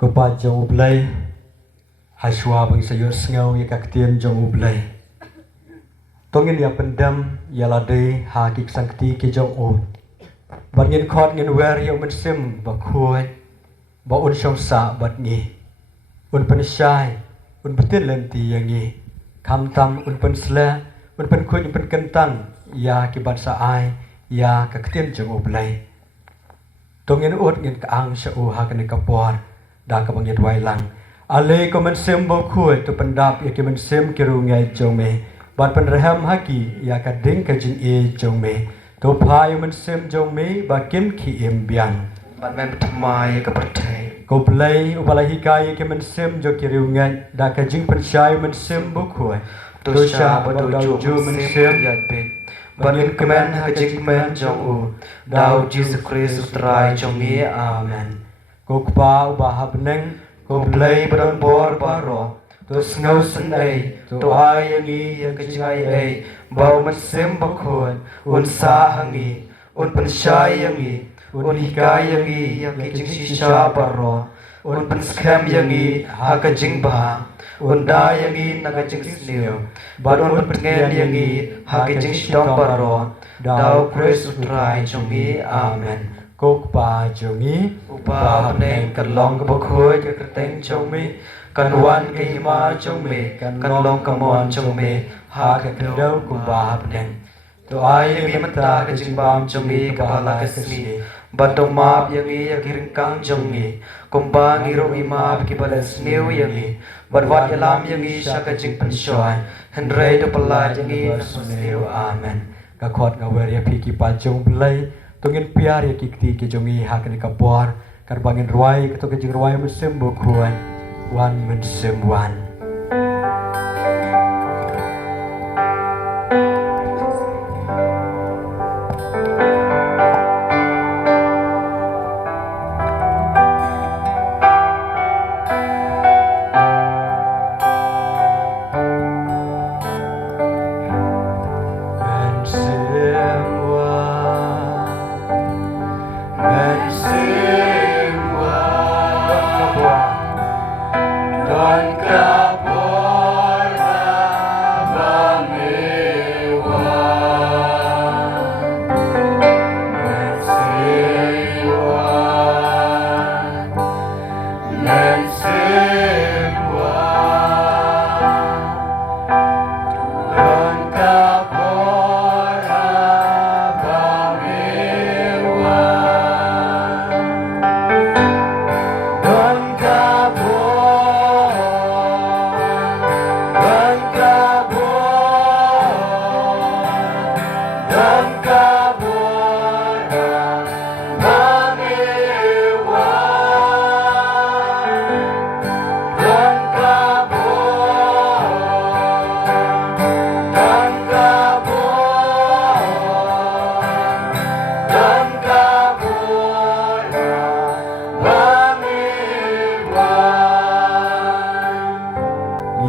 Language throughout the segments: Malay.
Kepa jong ublay haswa bang sayur sengau ya kaktian jong ublay tongin ya pendam ya ladai hakik sangti ki jong u ban ngin khot ngin wer ya mensim ba khuai ba un shong sa bat ngi un pen shai un betin lenti yang ngi kam tam un pen sla un pen khuai un pen kentang ya ki bat sa ai ya kaktian jong ublay tongin ut ngin kaang sha u ha kan kapor da ka bang wai lang ale ko men sem bo khuai to pendap ya ke men sem ke ru ngai jong me bat pen raham haki ya ka ding ka jing e jong me to phai men sem jong me ba kim ki em bian ban men tmai ka perthai ko play upala hikai ke men sem jo ke ru ngai da ka jing pen shai men sem bo khuai to sha ba do ju men sem ya pe ban in kemen ha jing men jong u dau Jesus Christ utrai jong me amen ko kpa ba hab neng ko play ban bor baro to ngau san ai to ai ngi ya ka jai ai bau men sem ba khoi un sa hangi un pen shai yangi un hikai yangi ya ke jing sha baro un pen scam yangi ha ka jing ba un da yangi na ka jing sneu ban un pen ngen yangi ha ka jing stong baro dau Christ utrai jong me amen kok pa jongi upa neng kan long ka bakhoi ka teng chong me kan wan ka hima chong me kan long ka mon chong me ha ka dau ku ba neng to ai mi mata ka jing bam chong me ka bala ka smi batong map yang ya kiring kang chong me kumba ngi ro mi map ki bala sneu yang bat wat yalam yang sha ka jing pan shoy hendrei to pala yang sneu amen ka khot nga wer ya phiki pa jong blai tungin piar ya kikti ke jongi hakan ka bor kar bangin ruai ke to ke jing ruai musim bo khuan wan musim wan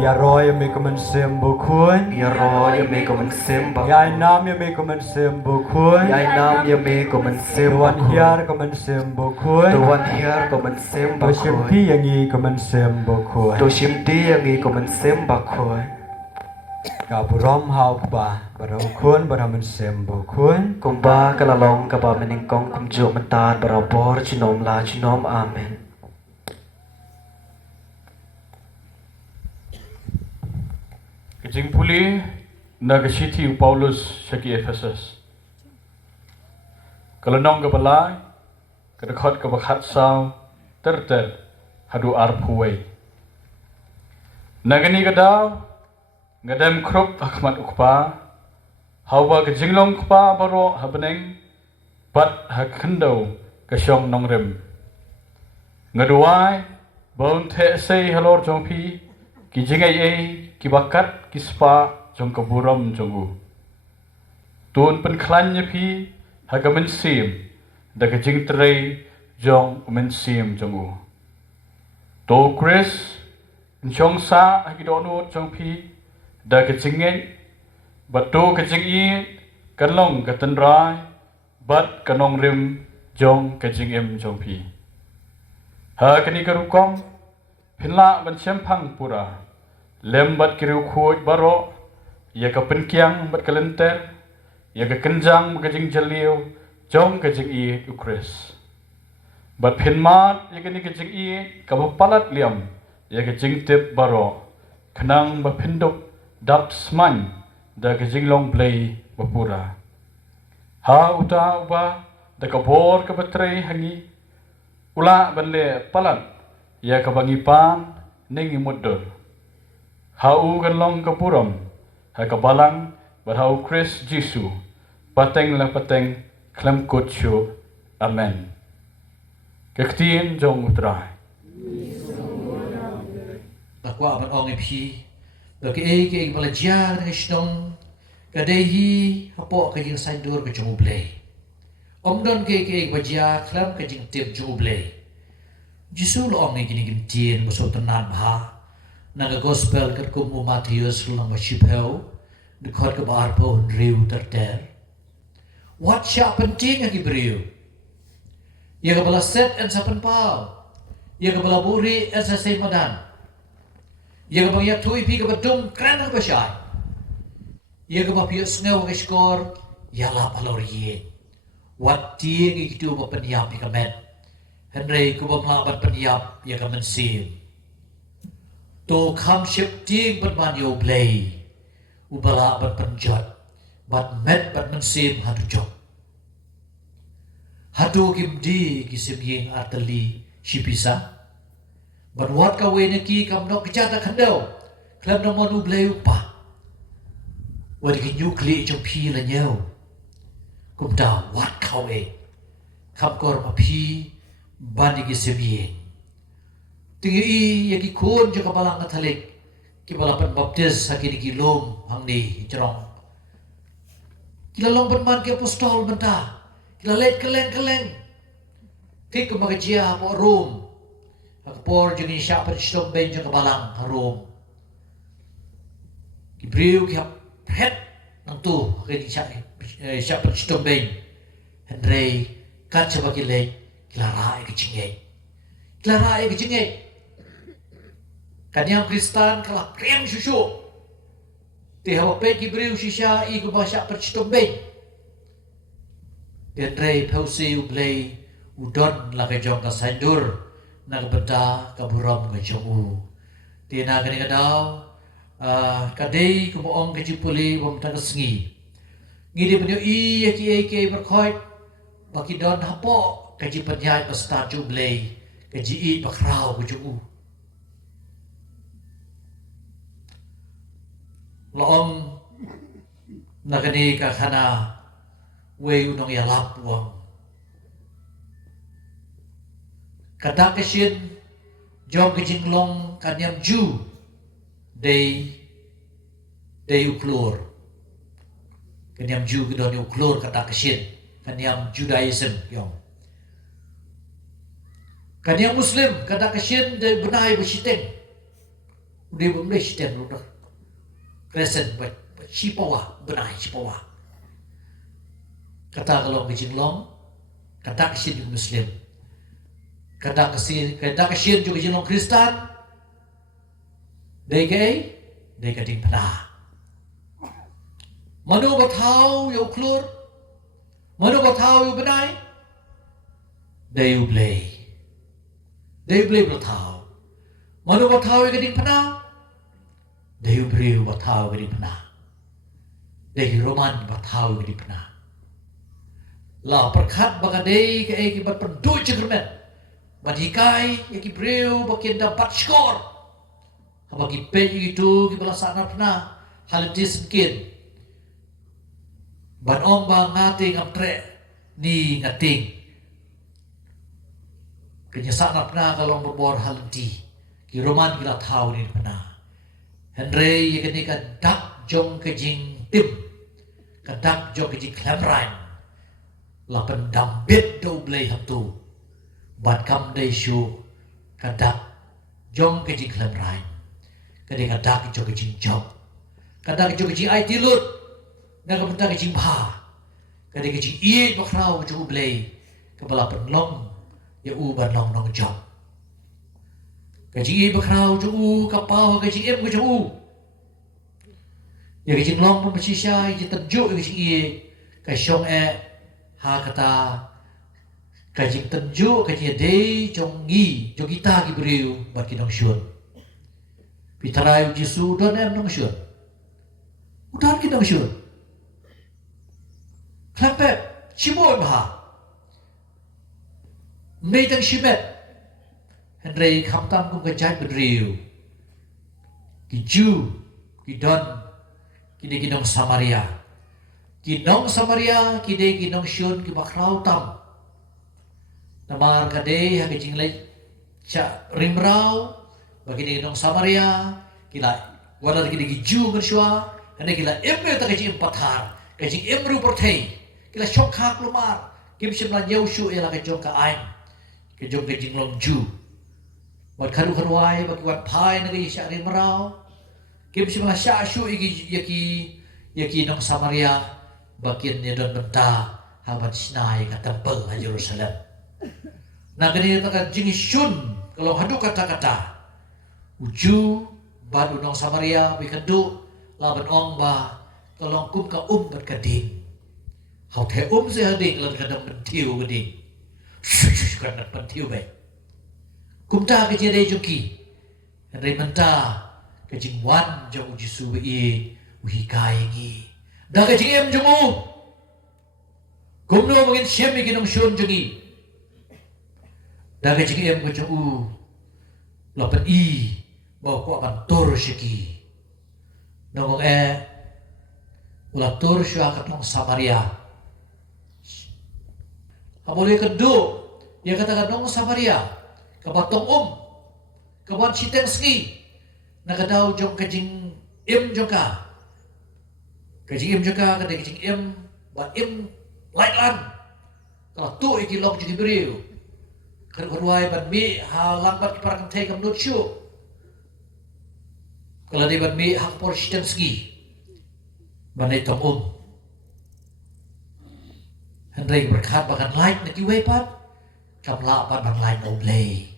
ya roy me komen sem bo khuan ya ro ya me ko men sem ba ya nam ya me komen sem bo khuan ya nam ya me ko men sem wan hiar komen sem bo khuan to wan hiar ko men sem ba to shim ti yang i komen sem bo khuan to shim ti yang i ko men sem ba khoi ka burom hau ba baro khuan baro men sem bo khuan kum ba ka la long ka ba men kong kum jo man ta ba bor chinom la chinom amen Kajing puli nagasiti Paulus syaki Ephesus. Kalau nong kebalai, kedekot kebakat saw terter hadu arpuai. Nagani kadaw ngadam krup akmat ukpa hawa kajinglong kpa baro habeneng bat hakendau kasyong nongrem. Ngaduai baun te sei halor jongpi kijingai ei kibakat kispa jong kaburam jongu tun pen klannya pi hagamen sim da kajing trei jong men sim jongu to Chris jong sa hagidonu jong pi da kajingen batu kajing i kanlong katenrai bat kanong rim jong kajing em jong pi Ha kini kerukong pinla ban sempang pura. Lembat kiriu kuoj baro ya ka penkiang bat kalenter ya ka kenjang magajing jaliu jong kajing i ukres. Bat pinmat ya kini kajing i ka palat liam ya kajing tip baro kenang bapinduk dap sman da kajing long blay bapura. Ha uta uba da kabor ka batrei hangi ula banle palat ya ka bangipan ning imudor. Hau kan long kapuram ha kabalang bat hau Chris Jisu pateng la pateng klam kutsu amen. Kektien jong utrai. Bakwa ban ong iphi bagi ke belajar dengan sedong kadehi hapo kajing sandur ke juble omdon ke baja klam kajing tip juble jisu lo ong gini gintien masuk tenan ha naga gospel kat kumu Matius lang masipel dekat ke bar po riu terter what sya penting agi beriu ya ke bala set en sapen pau ya ke bala buri en sa madan ya ke bang ya tui pi ke badum kran ke basyai ya ke bapiyo sngaw ke skor ya la palor ye wat tie ke kitu ba penyap ke met henry ku ba mlabat penyap ya ke mensim to kham ship ting ban man yo blay ubala ban penjot bat met bat mensim hatu jok hatu kim di kisim yeng arteli shipisa ban wat ka we ki kam nok jata khandau klam no monu blay upa wadi ki nyukli trong pi la nhau kum ta wat ka we kham kor ma pi ban ki sim yeng tingi i ya ki khon jo ka balang thalik ki balapan baptis sakini ki lom hangni jrong kila long ban man ke apostol banta kila let keleng tik ke magajia po rom akpor jo ni sya per stom ben jo ka balang rom ki briu ki het nang tu ke ni sya per stom ben henry kat sa bakile kila rai ke cingei kanyang Kristan kalah krem susu te hawa pe ki briu shisha i ku basya percitombe den rei pausi u play udon la ke jong ka sandur na ka benda ka buram ka jomu te na kani ka daw kadei ku boong ka jipuli wam ta sngi ngidi penyo i ki berkhoi baki don hapo ka jipanyai pa statue blay ka ji bakrao ku jomu loong nakani ka khana we unong yalap wang kata keshin jom ke jinglong kanyam ju day uklor kanyam ju kedon uklor kata keshin kanyam Judaism yong kanyam Muslim kata keshin day benai bersiteng udah boleh siteng lu dah Kristen cipawa benai cipawa kata kalau kejinglong kata kesin juga Muslim kata kesin juga kejinglong Kristen dai kading pernah manu batau yo klur manu batau yo benai dai batau manu batau yo kading pernah Dehu beriu batau gadi pernah. Dehu roman batau gadi pernah. La perkat bagadei ke eki bat perdu cekermet. Badikai eki beriu bakin dapat skor. Bagi pe itu ki belasana pernah halitis mungkin. Ban ong bang ngating amtre ni ngating. Kenyasana pernah kalau berbor halenti. Ki roman kita tahu ni pernah. Henry yakni ka dak jong ke jing tim ka dak jong ke jing klamran la pendam bit do blay hatu bat kam dai shu ka dak jong ke jing klamran ka de ka dak jong ke jing job ka dak jong ke jing ai tilut na ka penta ke jing ba ka de ke jing i bakrau jong blay ka bala penlong ya u ban long nong job cái chữ y bậc rau trong u cặp bao cái chữ em cái trong u ya cái chữ long mà chỉ sai chỉ tận dụng cái chữ y cái sông ha kata cái chữ tận dụng cái chữ day trong nghi trong kita Gibril bát cái nông xuân Pitarai Yesus dan em nông xuân udan cái nông xuân Klampet Shimon Maha Mây tăng Shimet Henry khám tâm cũng cái trái bật rìu Ki Jew Ki Don Ki đây ki nông Samaria Ki nông Samaria Ki đây ki nông Shun Ki bak rau tam Namar ka day ha ki jing lai Cha rim rau Bagi day nông Samaria Ki lại Wadar ki day ki Jew ngan shua Henry ki lại em mê ta ki jing pathar Ki jing em ru portay Ki lại shok khak lumar Kim sim la nyau shu Ila ki jong ka ain Ki jong ki jing long Jew Wat kharu kharuai bagi wat phai nagi syari marau kim sima sya shu yaki nong Samaria bagian ni don benta habat sinai ka temple ha Jerusalem nagani ta jing shun kalau hadu kata-kata uju badu nong Samaria bi kadu laban ong ba kalau kum ka bat kading hau the se hading lan kadang bentiu kading kan bentiu baik Kumta ke dia dai joki. Rai menta ke jing wan jo uji su i uhi kai ngi. Da ke jing em jongu. Kumno mungkin siam mi kinong shun jongi. Da ke jing em ko jongu. Lapan i bawa ko ban tor shiki. Nongong ula tor shua katong Samaria. Abole kedo dia katakan nong Samaria. Kabatong kabat siteng ski nakadaw jong kajing im joka kajing im joka kada kajing im ba im light lan kalau tu iki lok jadi beriu kan urwai ban mi ha lambat kiparan tay kam not syu kalau di ban mi hak por siteng ski banai tom Henry berkat bahkan light nak iwepat kam la pat bang light no play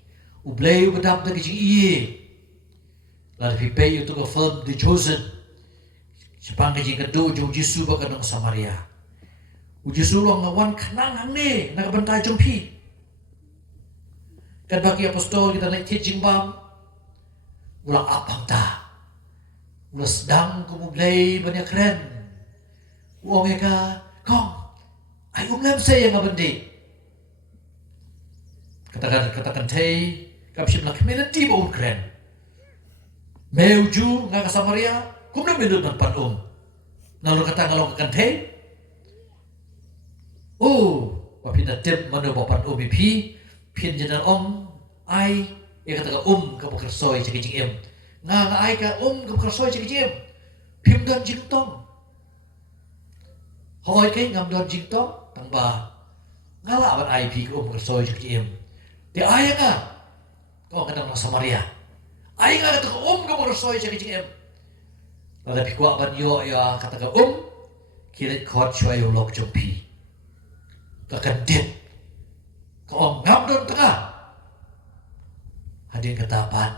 Ublay bedam dari jing iye. Lalu pipay itu ke film The Chosen. Sepang ke jing kedo jauh Yesus baka nong Samaria. Yesus long ngawan kenang hang ne nak bentai jompi. Kan bagi apostol kita naik jing bam. Ulang apang ta. Ulang sedang kumublay banyak keren. Uang eka kong. Ay umlam saya yang ngabendi. Katakan tay Kap siap nak community ba keren. Meuju nga ka Samaria, kumna minut ng panum. Nalu kata ngalong kante. Oh, wapinatip mano ba panum ipi, pin jenal ai ya kata ka bukersoy sa kijing Nga ay ka ka bukersoy sa kijing Pim don jingtong. Hoy kay ngam don jingtong, tangba. Ngala ban ai pi ka bukersoy sa kijing Di ay nga kau kadang nong Samaria. Ay nga kata ka bukersoy sa kijing Lalu pikwa ban yo ya kata ka kilit kot chua yo lok jompi. Kakandit. Kau ngam don tengah. Hadin katapan.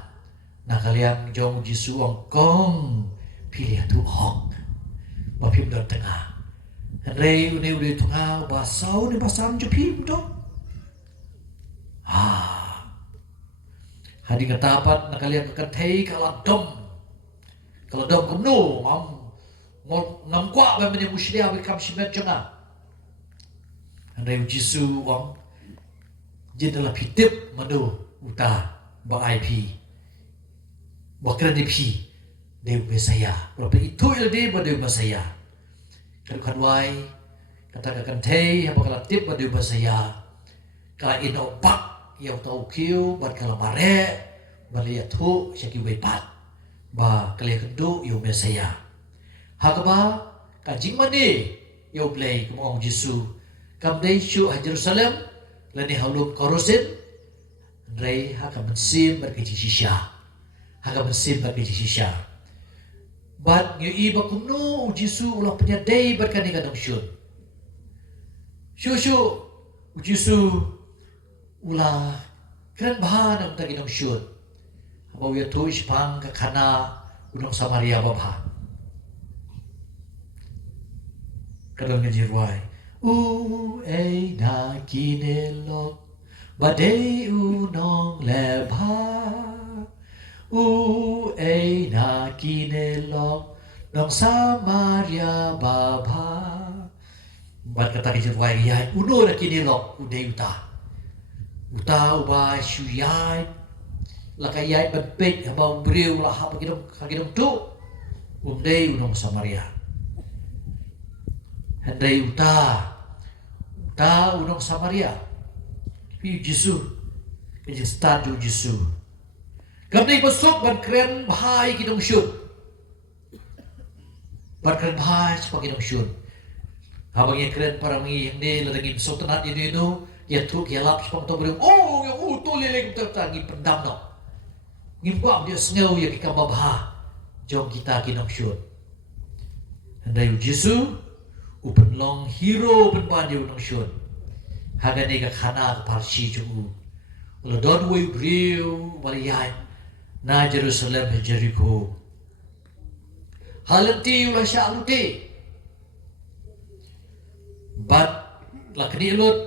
Nah kalian jong Yesus kong pilih tu hong. Bapim don tengah. Henry udah tengah basau ni basam jompi dong. Hadin katapan nah kalian kakatay kalau dom kumno ngam kwa ba mene mushria we kam shimet jona andai Yesu wang jedala pitip madu uta ba IP bakra de pi de Mesaya prope itu de ba de Mesaya kan wai kata kakatay habakala tip ba de Mesaya kala ino pak yang tahu kiu buat kalau mare melihat tu syaki wepat ba kalian kedu yo Mesaya hakaba kajing mani yo play kumong Yesu kam dai shu Jerusalem lani halum korosin rei hakam sim berkeji shisha hakam sim berkeji shisha bat ngi iba kumno Yesu ulah punya dai berkani kadang syun shu Yesu ulah keren bahan ang tagi ng syud. Haba ya tu ispang ke kana unong Samaria babha. Kadang ngejirwai. Na kinelok badai unong lebha. Na kinelok nong Samaria babha. Bat kata ngejirwai yai uno na kinelok udai uta. Uta ubai syuyai. Lakayai berpek haba beriu lah haba kagidong tu. Umdai unong Samaria. Handai uta unong Samaria. Pi Jesu. Kejeng start jo Jesu. Kamni besok ban keren bahai kidong syun. Ban keren bahai sepak kidong syun. Habang yang keren para mengi yang ni ladangin besok tenat ini no. Ya tu kialap sepang to beriu. Yang tu leleng tertangi pendam no. Ngimpuam dia sengau ya kika babha. Jom kita kidong syun. Handai Jesu. Upen long hero pen bandiu nong syun. Haga nega khana parsi jugu. Ulo don wei briu waliyai. Na Jerusalem Jericho. Halenti ulah syaluti. Bat lakni lut.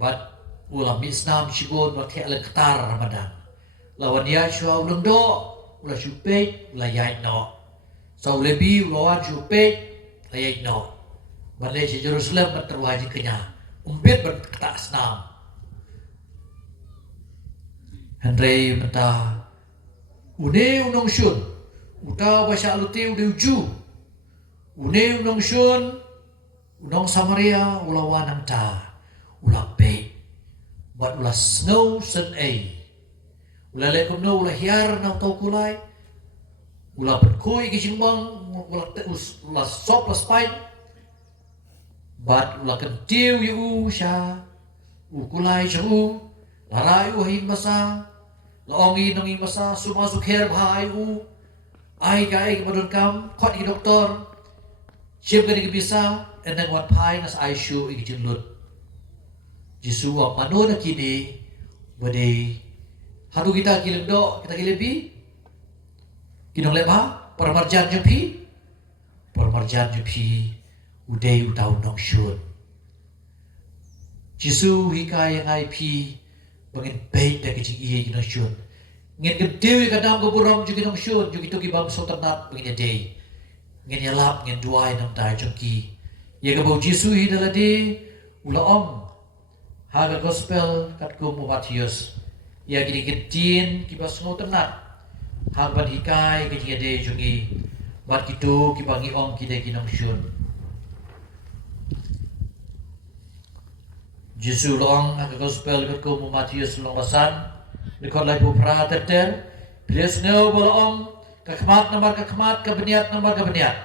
Bat ulah misnam shibon wakti ala ketar Ramadan. Lawan Yashua ulang do. Ulah syupek ulah yai no. Sau lebi ulawan syupek ulah yai no. Malaysia Jerusalem berterwaji kenya. Umbit berkata senam. Henry menta. Une unong syun. Uta basya aluti ude uju. Une unong syun. Unong Samaria ulawan ang ta. Ulah pe. Bat ulah snow sen ay. Ulah lekom no ulah hiar na tau kulay. Ulah berkoi kisimbang. Ulah sop la spine. Bat ulah kentiu yu sya. Ukulay sya larai hin masa. Laongi nangi masa. Sumasuk her bahai Ai kai kemadun kam. Kot ki doktor. Siap ka bisa. Endang wat pai nas ICU iki lut. Jesu wa mano na kini. Badai. Hatu kita kilim do. Kita kilim bi. Kinong leba. Paramarjan jupi. Paramarjan jupi. Udai utau nong syun. Jesu hikai yang IP bangin baik dah kecing iya nong syun. Ngin gemdewi kadang keburam juga nong syun. Juga itu kibam soternat bangin day. Ngin yalap ngin duai nong tai jongki. Ya kabau Jesu hidala day. Ula om. Haga gospel kat kumu Matius. Ya gini getin kibas soternat. Hagban hikai kecing day jongi. Bat kitu kibangi om kidai kinong syun. Jesu long ang gospel kat ko Matius long basan likod lai pupra terter Bilis ngau bolong kakmat namar kakmat kabeniat namar kabeniat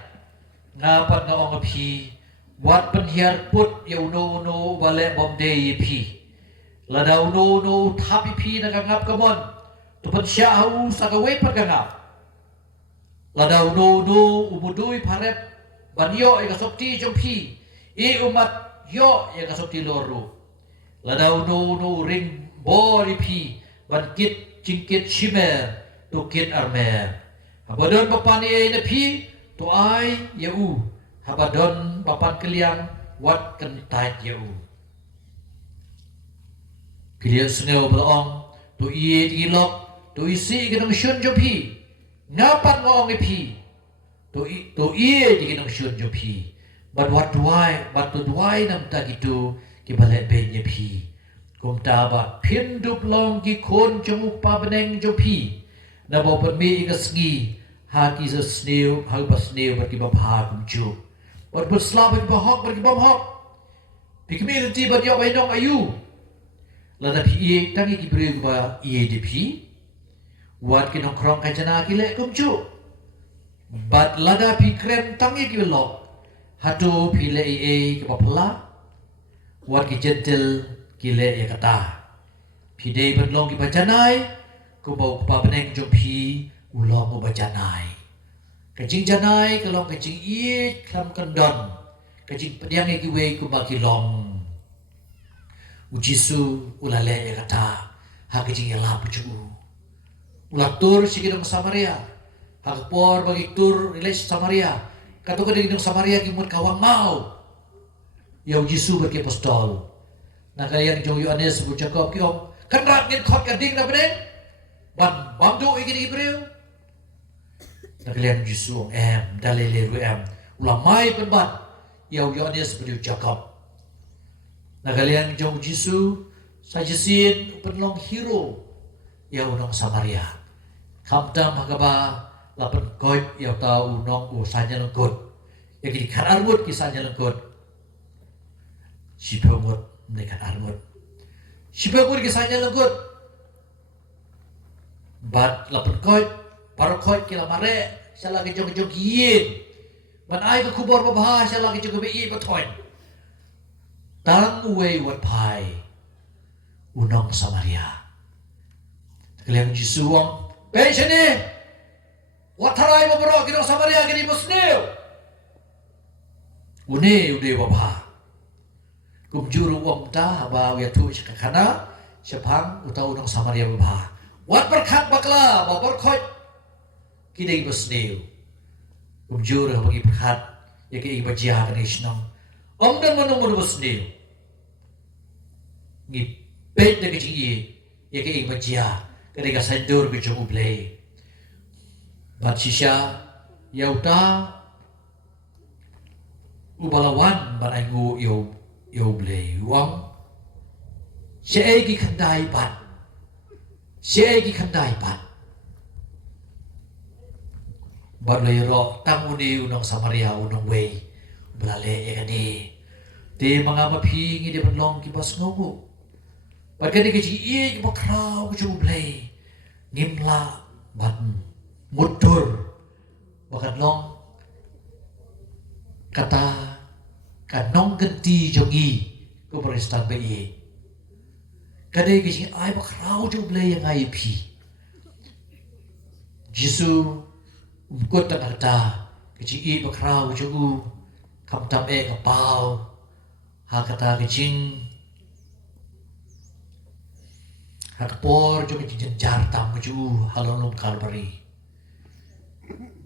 ngapat nga ong phi wat penhiar put ya uno bale bom day phi lada uno tapi phi na kangap kamon tu pen syau sagawe pagangap lada uno umudui paret banyo e kasopti jom phi e umat yo e kasopti loru ladau no ring bori pi ban kit cingkit shimer tu kit armer habadon papani e na pi tu ai yau habadon papan keliang wat kentait yau kilian sengau belong tu iye ilok tu isi genong syun jo pi ngapat ngong e pi tu iye genong syun jo pi but what tu duai nam ta gitu kibalet benye pi kum ta ba pin dup long ki kon jong pa beneng jo pi na bo pen mi ka sngi ha ki so sneu ha ba sneu ba ki ba bha kum ju but slab ba hok ba ki ba hok pi kmi ri ti ba yo ba nong ayu la da pi e tangi ki bre ba e de pi wat ki nong krong ka jana ki le kum ju but la da pi krem tangi ki lo hatu pi le e ki ba pla wat ki gentle ki le ya kata pi dei ban long ki bajanai ko bau pa beneng jo pi ulong ko bajanai ka jing janai ka long ka jing i klam kan don ka jing pediang ki wei ko ba ki long u Jesu ulale ya kata ha ka jing ya la pu Ulah tur sige dong Samaria. Hagpor bagi tur rilis Samaria. Kato ka ding Samaria kimut kawang mau. Yaw Jisu berke apostol. Nah kalian jong Yohanes bu Jacob kiom. Kan rat ngin khot ka ding na benen. Ban bam do igin Ibreu. Nah kalian Jisu dalele ru ulah mai penbat. Yaw Yohanes bu Jacob. Nah kalian jong Jisu sajesin penlong hero. Yaw nong Samaria. Kamtam hagaba lapan koit yaw tau nong usahanya lengkut. Ya kini kan armut kisahnya lengkut. Sipangut mereka armut. Sipangut kisahnya lengkut. Bat lapan koit para koit kila mare saya lagi jong yin. Ban ai ke kubor babah saya lagi jong bei batoin. Tang uwe wat pai. Unong Samaria. Kalian jisuang pensione. Watarai beberapa kilo Samaria gini musnil. Udah bapa. Kumjuru uang ta bawa ya tu kana sepang utau unong Samaria bapa. Wat berkat bakla baper koit kini musnil. Kumjuru bagi berkat ya ke ibajah kan isnong. Om dan menunggu musnil. Ngipet de kecil ya ke ibajah. Ketika sandur ke jauh belai, batsisya yauta ubalawan barangu yau belai uang seegi kandai pan balai ro tamuni unang Samaria unang way belale ya kani di mangama pingi di penlong kibas ngomu Pagkani kaji iya bakraw kaji ublay ngimla bat mudur bakat long kata kanong ganti jongi ko prestan ba iya kadai kaji ay bakraw kaji ublay yang ay pi Jisu umkot na kata kaji iya bakraw kaji u kamtam kapaw ha kata kajing Hakpor juga jenjar tam keju halonum kalbari.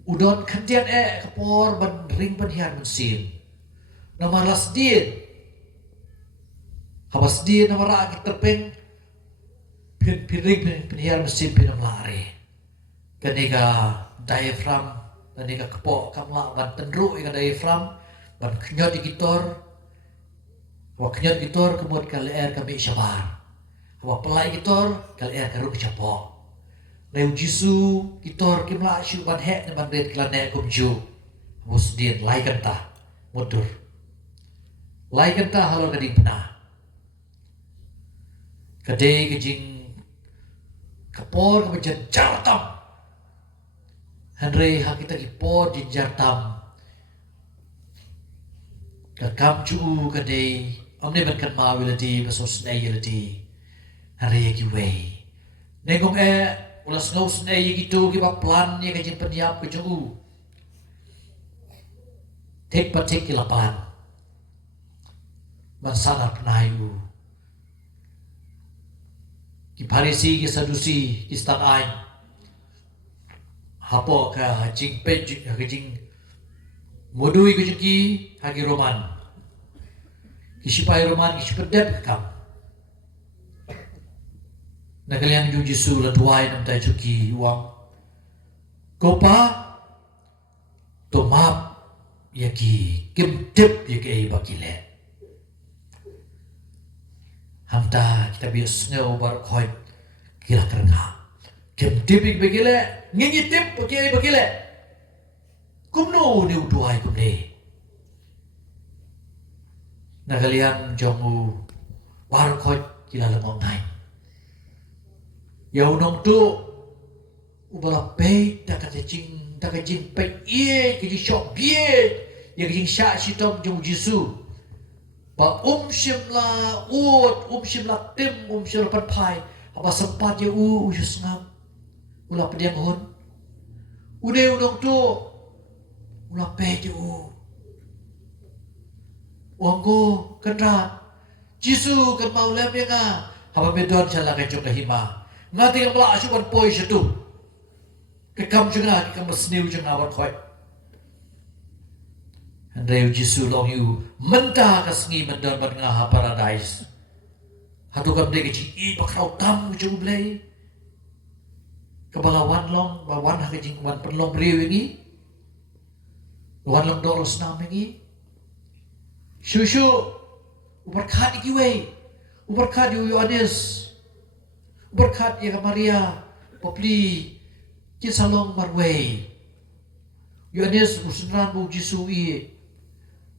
Udon kantian kapor ban ring ban hian mesin. Nama lasdin. Habas din nama ra terpeng piring pin hian mesin pinam lari. Kaniga diaphragm kaniga kapok kamla ban tenru ika diaphragm ban knyot ikitor. Wa knyot ikitor kemud kali kami syabar. Hawa pelai kitor kali karu kecapok. Leu Jisu kitor kimla syu ban hek ban red klane kumju. Mus din lai kanta mudur. Lai kanta halo gading pena. Kadai kejing kapor kebejan jartam. Henry hakita kipor jin jartam. Kakam cu kadai omne ban kan ma wiladi basos nay wiladi. Hari yagi way. Negong ulas ngaus na yagi tu kiba plan ya kajin penyap ke jauh. Tek patek kilapan. Mansanar penayu. Ki parisi ki sadusi ki stan ain. Hapo ka jing pej ka jing modui ke jeki hagi roman. Ki sipai roman ki sipedep kam. Na kalian yung Jisu laduay ng tayo chuki uang. Kopa tomap yaki kimtip yaki ay bakile. Hamta kita bias ngaw barkoy kila karanga. Kimtip yaki bakile ngingitip yaki ay bakile. Kumno ni uduay kumne. Na kalian yung barkoy kila lamang nain. Yau nong tu ubala pay da kajing pay ye kaji shop ye ya kajing sha sitom jong Jisu ba sim la sim la tim sim la pai apa sempat ya uyus ngam ula pediang hon ude nong tu ula pay je wanggo kendra Jisu kan mau lem ya nga haba medon sala kajong kahima ngati ang pala asupan poy siya tu Kekam juga kekam bersniu juga berkoi. Andreu Jisu long you mentah kesengi mendan batengah paradise. Hatu kam dek kecing i bakrau tam jauh belai. Kebalawan long bawan hak kecing wan penlong beriu ini. Wan long dok senam ini. Shushu uberkat ikiwe. Uberkat yu Yohanes. Uberkat ya Maria. Popli kisalong marway. Yohanes usunran bu Jisu i.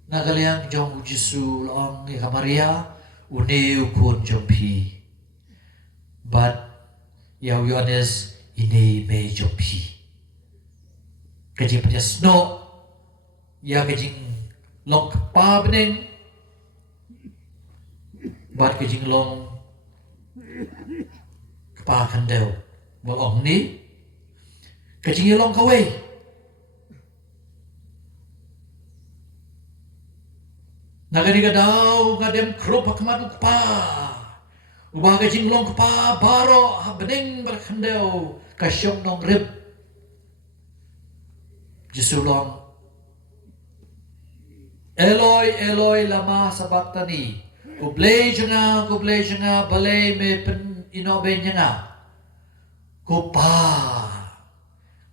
Nagaliang jong bu Jisu long ya Maria. Uneu kun jompi. But ya Yohanes ini me jompi. Kajing punya snow. Ya kajing long kepa bening. But kajing long kepa kandau. Bang ni kajing long kawai. Nagani gadau ngadem krop hakmadu kepa. Ubah kajing long kepa baro bening berkandau kasyong nong rib. Jisu long Eloi Eloi lama sabachthani. Kublai jenga balai me pen inobe jenga. Kupa.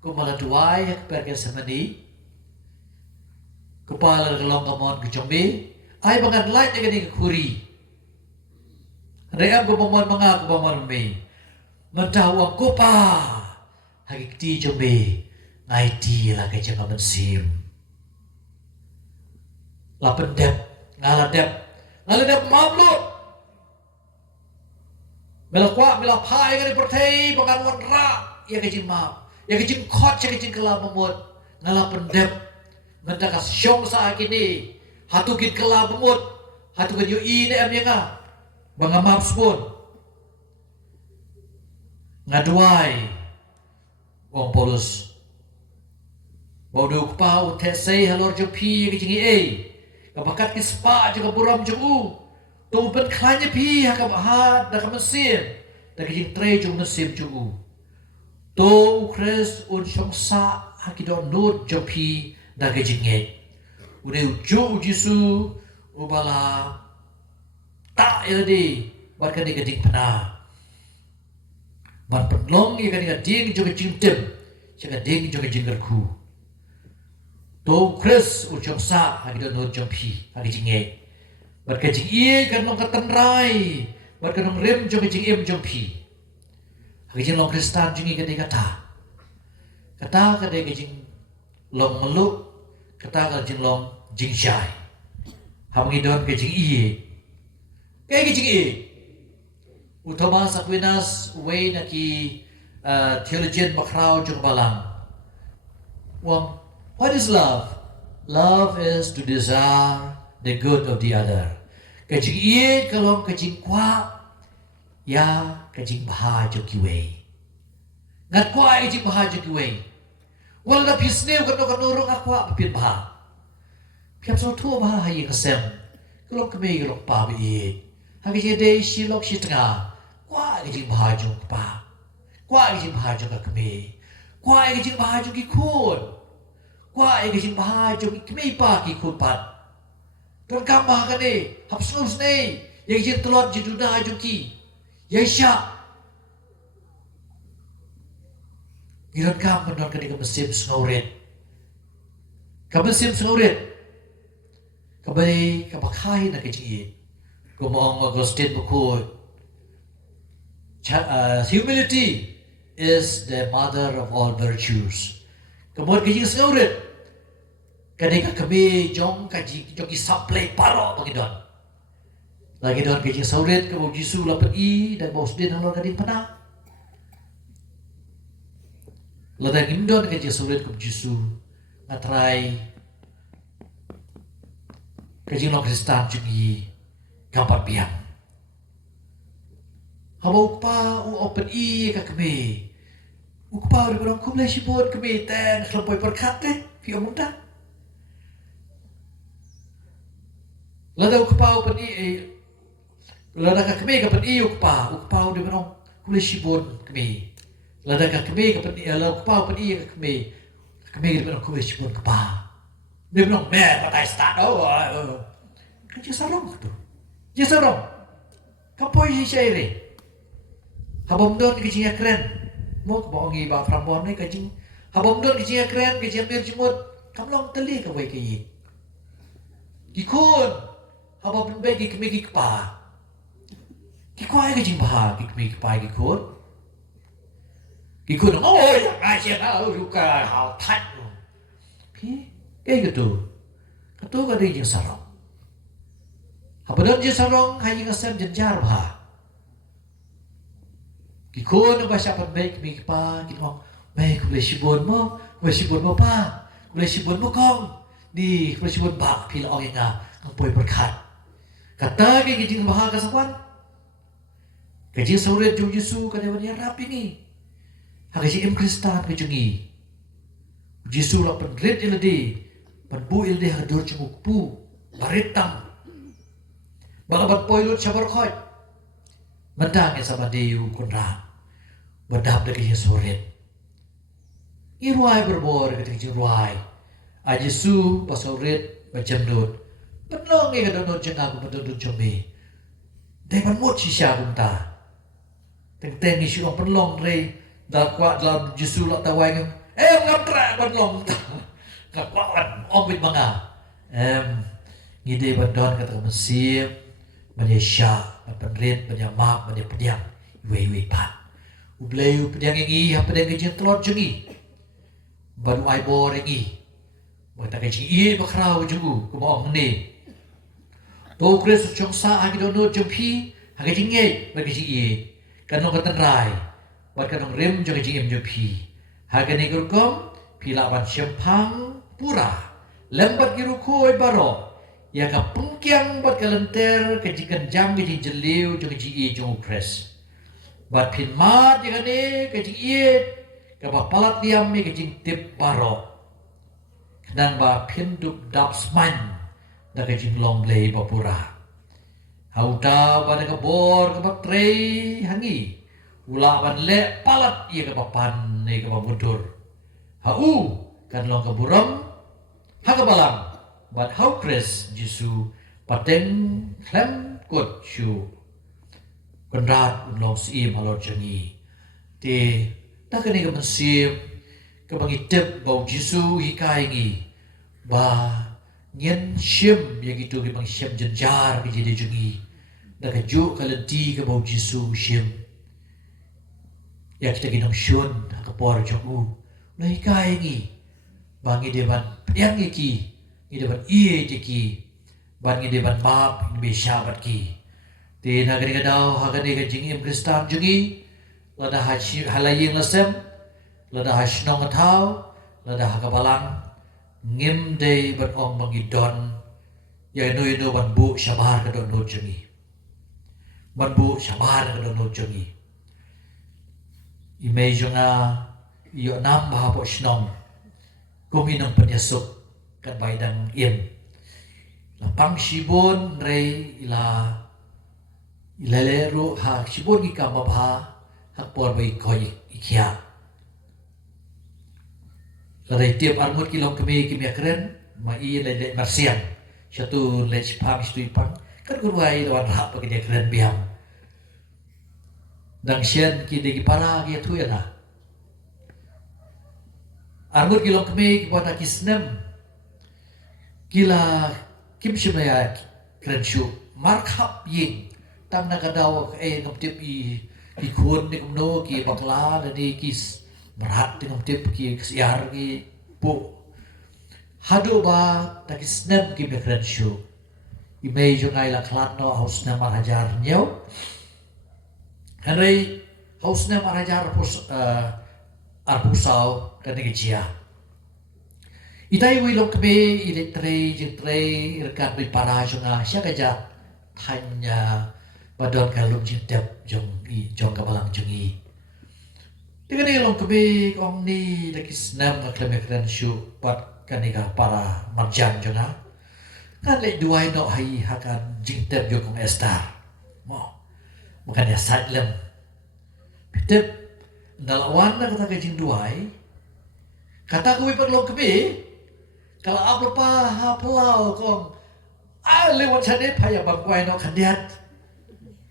Kumaladuai pergi semani. Kupala gelong kamon kecombe. Ay bangan light na ganing kuri. Rayam ko pamon mga ko pamon me. Mentawang ko pa. Hagikti jombe. Ngay ti la kay jangan mensim. La pendep. Ngaladep mablut. Melakwa melapai gani pertei bangan wanra. Ya kajing mab. Ya kajing kot ya kajing kala mamut. Ngala pendep. Mentakas syong sa akini. Hatukin kela bemut, hatukin yu i ne am yang banga maps pun ngaduai wong Paulus bodoh pau tesei halor jopi kecing e kabakat ki spa juga buram jemu tu ben klanya pi hakam hat dak mesim dak kecing tre jung mesim jemu tu Chris un syongsa hakidon nur jopi dak kecing e Udah ujung Jisu ubala tak ya di barkan di geding pena man penlong ya kan gading juga jingtem jaga ding juga jinggerku to Chris ujung sa hagi don jompi hagi jinge barkan jing ie kan long katenrai barkan long rem juga jing em jompi hagi jing long Kristan jingi gading kata gading jing long meluk kata kalau jing long jing syai hamangi don ke jing iye ke jing iye Thomas Aquinas way na ki theologian bakrao jung balang what is love? Love is to desire the good of the other. Ke jing iye kalau ke jing kwa ya ke jing bahajo kiwe ngat kwa ke jing bahajo kiwe wal na pisneu kan nurung akwa pin bah. Piap so tua bah hayi kesem. Kelok kemei kelok pa bi. Hagi jede silok si tengah. Kwa ke jing bah jung pa. Kwa ke jing bah jung kemei. Kwa ke jing bah jung ki kun. Kwa ke jing bah jung kemei pa ki kun pat. Don kam bah kan ni. Hap snus ni. Yang jing telot jiduna jung ki. Yang syak. Giron kam pendon kan di kemesim sengaurit. Kemesim sengaurit. Kabai kabakai na kecil, kumong Augustine buku. Humility is the mother of all virtues. Kemudian kecil sengaurit, kadang kami jong kaji jogi supply paro pangidon. Lagi don kecil sengaurit kemudian Jisu lapan i dan bos din halor kadang pernah. Ladang indon kecil sengaurit kemudian Jisu ngatrai. Kajing long Kristan jungi gambar biang. Habau pa u open i ka kami. U pa ri barang kumle sibon kami ten kelempoi perkat teh fi omunda. Lada u pa open i lada ka kami ka pen i u pa ri barang kumle sibon kami. Lada ka kami ka pani alo pa pani ka kami ka ku sibon ka pa. Dia bilang patai start kerja sarong tu. Kerja sarong. Kapoi si cere. Habom don kerja keren. Mo ka bongi ba frambon ni kerja. Habom don kerja keren kerja bir jumut. Kamlong teli ka wei ka yi. Kikun. Habom ben ki kami ki pa. Kikuai kerja bah ki kami ki pa kikun. Kikun oh ya ngasih kau juga hal tan. Pi gitu. Katu ka di jing sarong. Apa don jing sarong hai jing asam jenjar bah. Kikun ba siapa baik mi pa kitong baik boleh sibon mo pa. Boleh sibon mo kong. Di boleh sibon ba pil ong nga ang poy berkat. Kata ke jing bah ka sakwan. Kajing sauret jung Yesu ka dewan ya rapi ni. Hagaji im Kristan ka jungi. Yesu la penrit iladi. Penbu ildi hadur cemuk pu. Baritang. Balabat poilut sabar khoi. Mendang ya sama deyu kunra. Badab deki Yesurit. Iruai berbor ketika iruai. A Yesu pasaurit macam dut. Penong ke kadon jengak penduduk jombe. Depan mut sisa kunta. Teng Yesu ang penlong rei. Dakwa dalam Yesu la tawai ngam. Ngapra penlong ta. Kapawan ombit mga ngide bandon kata mesir Malaysia penrit penyamak pendiam iwe pat ubleyu pediang ingi ha pediang kejeng telot jengi baru ai bor ingi bota kejeng iye bakrau jugu kumong ni to kres chong sa agi dono jempi ha kejeng nge ba kejeng iye kanong katan rai bat kanong rem jong kejeng jempi ha kene gurkom pilawan syempang pura lembat giru koi baro ya ka pengkiang bat kalenter kejikan jam keji jeliu jong keji jong pres bat pin mat ya kane keji ka ba palat diam me keji tip baro dan ba pin dup dap sman da keji long blei ba pura hauta ba ka bor ka ba trei hangi ula ban le palat ya ka ba pan ne ka ba mundur kan long ka buram hagabalang bat how Chris Jesu pateng klem kot shu konrat long si malor jangi te takani ka mansip ka bangitep bau Jesu hikai ngi ba nyen shim yang itu ki bang shim jenjar ki jadi jangi da ka ju kalenti ka bau Jesu shim ya kita ginong shun ka por jongu la hikai ngi bangi deban yang iki deban iye tiki bangi deban map be syabat ki te nagari gadau hagani ka jingim Kristan jungi lada hachi halaying lasem lada hasnong thau lada hagabalang ngim dei ban ong bangi don ya no ban bu syabar ka don no jungi ban bu syabar ka don no jungi imejunga yo nam ba po snong kuminong penyesuk kan baidang im lapang sibon rei ila ilaleru ha sibon ki kamabha hakpor bai koi ikia rei tiap armut kilong kimi akren ma i le marsian satu le pam stui pang kan kurwai lawan rap bagi dia keren biam dang sian ki de ki para ki tu ya na armut kilong kemi kepada kisnem kila kim shimaya krenshu markhap ying tam nakadaw ngam tip i kun ni kumno ki bakla dani kis berat ngam tip ki siar ki pu hadu ba takisnem ki krenshu imei jungai la klat no hausna marhajar nyau kanrei hausna marhajar pus arpusau kan dia itai wi lok be ile trei rekat bi para junga sya kaja hanya badon kalum jitep jong kabalang jungi dengan ni lok be ong ni dakis nam ka klemekran syu pat kanika para marjan junga kan le duai no hai hakan jitep jong estar mo bukan ya sadlem pitep Dalawan na kata kajing duai. Kata ko ipaglong kami. Kalau apa pa hapelau kong. Lewat sana payah bangkuai no kandiat.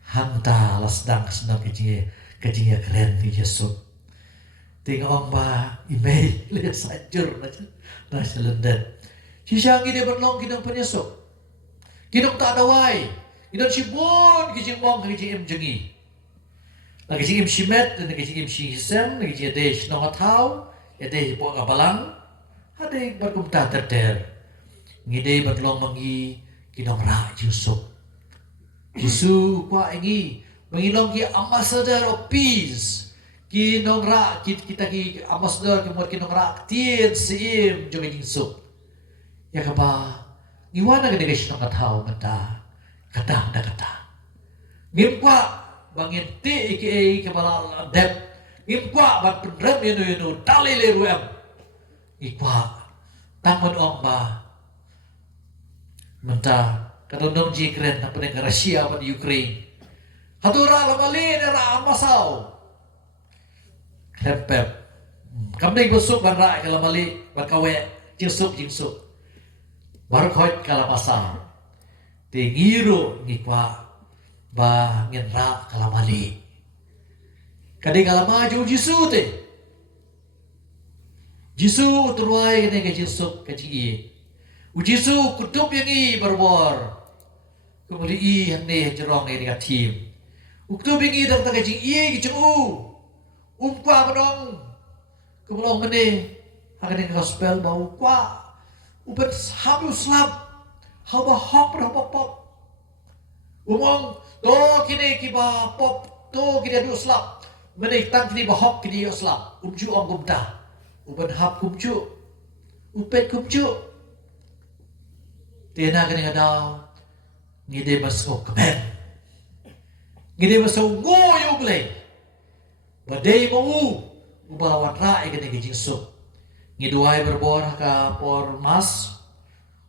Hangta lasdang senang kajing keren ni Yesus. Tengok orang ba email lihat sajur na selendang. Sisangi dia berlong kinang penyesok. Kinang tak ada wai. Kinang sibun kajing mong kajing jengi. Lagi jing im shimet, lagi jing im shisem, lagi jing ada senang atau, ada buat kabalang, ada berkumta terder. Ngide berlong mangi kinong ra Yusuf. Yesus kuat ingi mengilong ki ambassador of peace. Kinong ra kita ki ambassador kemudian kinong ra tien sim juga Yusuf. Ya kaba, ngiwana gede senang atau mata kata dah kata. Ngimpa bangin ti iki kepala dep ngimpa bang pendrem yunu tali leruem ikwa tangon ong ba menta kadondong jikren apa dengan Rusia apa di Ukraine hatura lamali nera amasau krepep kamding busuk ban ra kalamali ban kawe jingsuk baru khoi kalamasa tingiro ngikwa ba ngin ra kalamali kadang kalama jauh Jisu te Jisu teruai kena ke Jisu ke cigi Jisu kutup yang i berbor kemudian i yang ni jerong ni dekat tim kutup yang i datang ke cigi i ke cengu umpa bedong kemudian mene akan dengan gospel bau kwa upet habu slap haba hok haba pop umong to kini kiba pop to kini adu slap menik tang kini bahok kini yo slap umju om gumta uban hap kumju upet kumju tena kini ngadaw ngide masuk kemen ngide masuk ngoyo blay badai mau ubalawan rai kini gijinsu ngiduai berbor ka por mas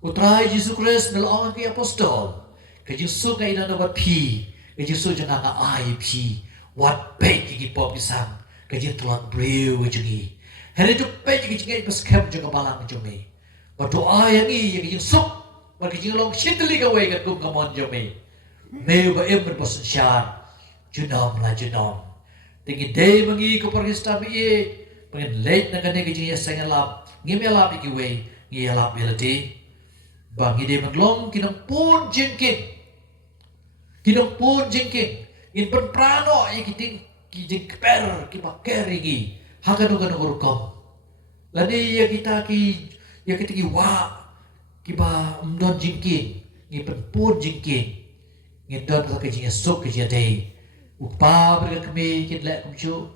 utrai Yesus Kristus dalam ke apostol Kejusuk na ina na wat pi, kejusuk jang nga ai pi, wat pe kiki pop kisang, kejin tulang brew jungi. Hari tu pe kiki jingai pas kem jang balang jungi. Wat tu ai yang i kejin suk, wat kejin long shitli ka wei kat kum kamon jungi. Meu ba em berbosan syar, junom la junom. Tinggi day mangi ko pergista bi, pengen late na kane kejin ya sengalap, ngimelap iki wei, ngielap belati. Bangi dia menglong kinang pun jengking. Kinang pun jengking. In penprano ya kiting kijeng keper kipaker iki. Hakan ugan urukom. Lani ya kita ki wa kiba mdon jengking. Ngi penpun jengking. Ngi don ka kijeng sok kijeng day. Upa berga kami kin lek kumcu.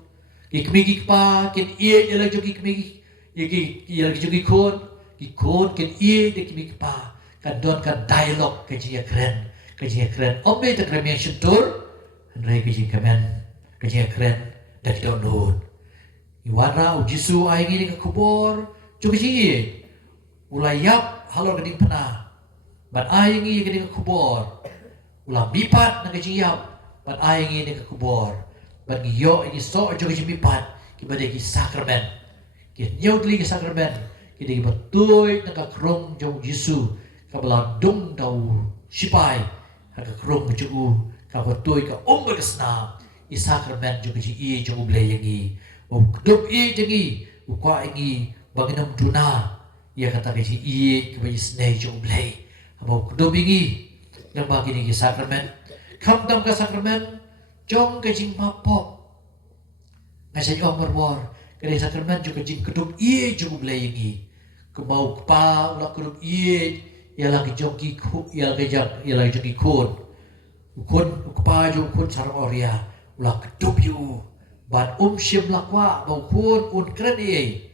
Ki kami ki pa kin ie ya lagi kami ki lagi jogi kon. Ikon kin ie de kimi pa kan don kan dialog kejia keren om be tak remi syutur rai kejia keren dak don nun iwara ujisu ai ngini ke kubor cuci ie ulayap halor geding pena ban ai ngi geding ke kubor ulah bipat na kejia ban ai ngini ke kubor ban yo ini so cuci bipat kibade ki sakramen ki nyodli ki sakramen kita bertuai nak kerong jauh Yesus kabela dong tau sipai nak kerong jauh kau bertuai ka berkesna i sakramen juga ji jauh belai yangi dok jangi ukwa ingi banginam duna ia kata ji kebayi snai jauh belai abau dok ingi yang bagi ni sakramen kam dam ka sakramen jong ke jing mapok ngasai om berbor kadai sakramen juga jing kedok jauh belai yangi kebau kepa ulah keduk ie ialah kejoki ku ialah joki kun kepa jo kun sarang oria ulah keduk yu ban sim lakwa bau kun keren ie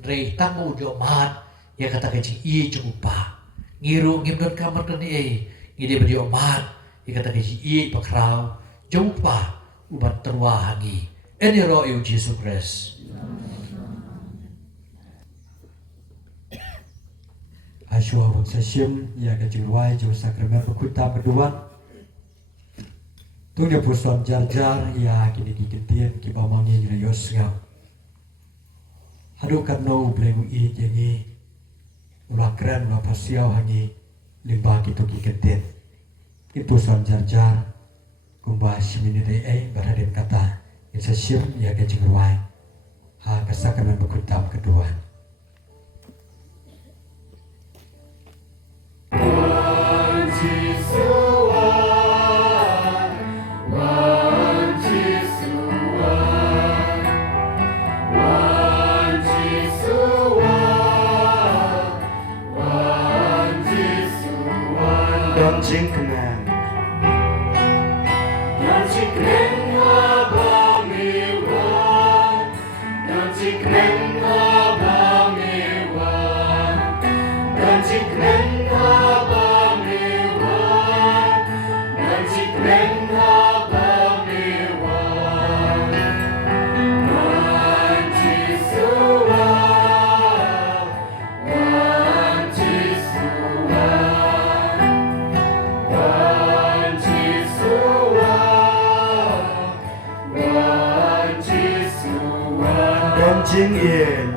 rei tangu jo mat ya kata keji ie cukup pa ngiru ngimdon kamar kan ie ngide beri mat ya kata keji ie pakrau jo pa ubat terwahangi eni ro yu Yesus Kristus Asyua bangsa Syem ya ke jurwai jauh sakramen berkuta berduan tung dia puson jar-jar ya kini kikitian ki pamangnya jira yos ngam hadu kan no bleng i jengi ulah keren ulah pasiau hangi limbah kitu kikitian ki puson jar-jar kumbah simini dei baraden kata isa sim ya ke jengruai ha kasakanan berkutam kedua Don't drink man. Don't drink in.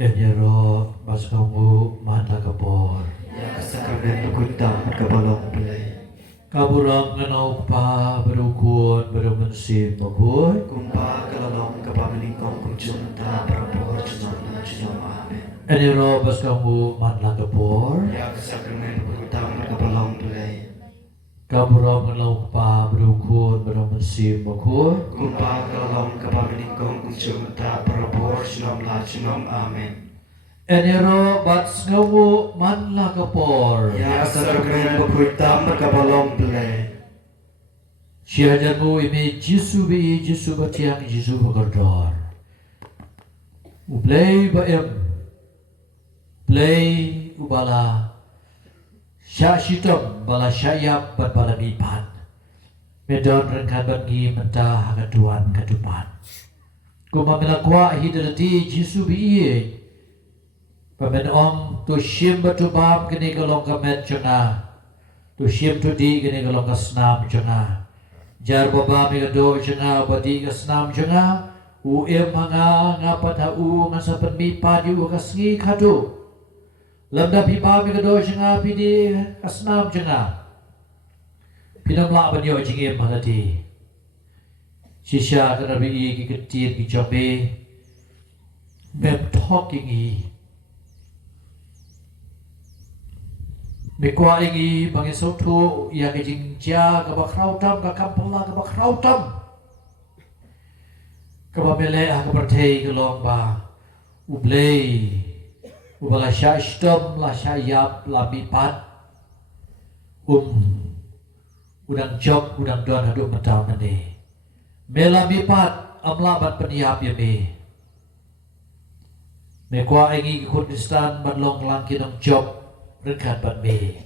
Enyero baskamu mata kapor. Ya sakramen berkutam kebalong belai. Kaburang nganau pa berukun berumensi mabuy. Kumpa kelalong kepamaningkong kumjunta berapor jenom amin. Enyero baskamu mata kapor. Ya sakramen berkutam kebalong belai. Kaburang nganau pa berukun berumensi mabuy. Kumpa kelalong kepamaningkong kumjunta berapor jenom amin. Enyero baskamu mata kapor. Ya sakramen berkutam kebalong belai. Siajanmu ini Jisu bi Jisu batiang Jisu bagardor. Ublay baem. Play ubala. Syashitom bala syayap bat bala mipan. Medon rengkan bagi mentah keduan kedupan. Kumamila kwa hidalati Jisu bi iye. Pamen om tu shim batu bam kini kalong kamet jona. Tu shim tu di kini kalong kasnam jona. Jar baba mi kado jona badi kasnam jona. U em hanga ngapat hau ngasapan mi padi u kasngi kado. Lamda pipa mi kado jona pidi kasnam jona. Pinam la banyo jingim halati. Shisha kana bi ki ketir ki jobe. Mem talking i. Mikwa ingi bangi soto ya ke jingja ke bakrautam ke kampala ke bakrautam ke bamele ke bertei ke lomba ublei ubala syashtom la syayap la mipat udang job udang don haduk matau nane mela mipat amlabat peniap ya me Mikwa ingi ke Kurdistan badlong langki dong job rekat bat me.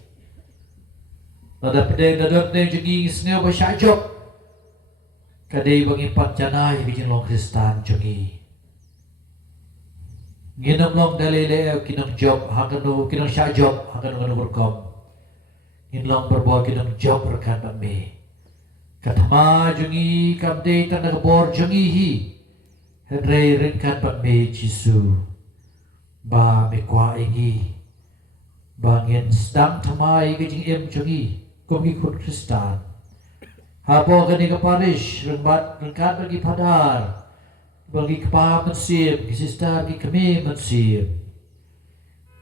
Nada pedeng dadot neng jengi sneo basyajok. Kadai bangi pat janai bijing long Kristan jengi. Nginam long dalile kinong job hakanu kinong syajok hakanu kanu berkom. in long berbor kidong job rekan ban me katma jungi kamde tan nagabor jungi hi henry rekan ban me Jisu ba me kwa ingi bangin sedang thamai ke jing em jungi komi kun Kristan hapo kani ka parish rengbat rengkat bagi padar bagi kepa mensip kisista bagi kami mensip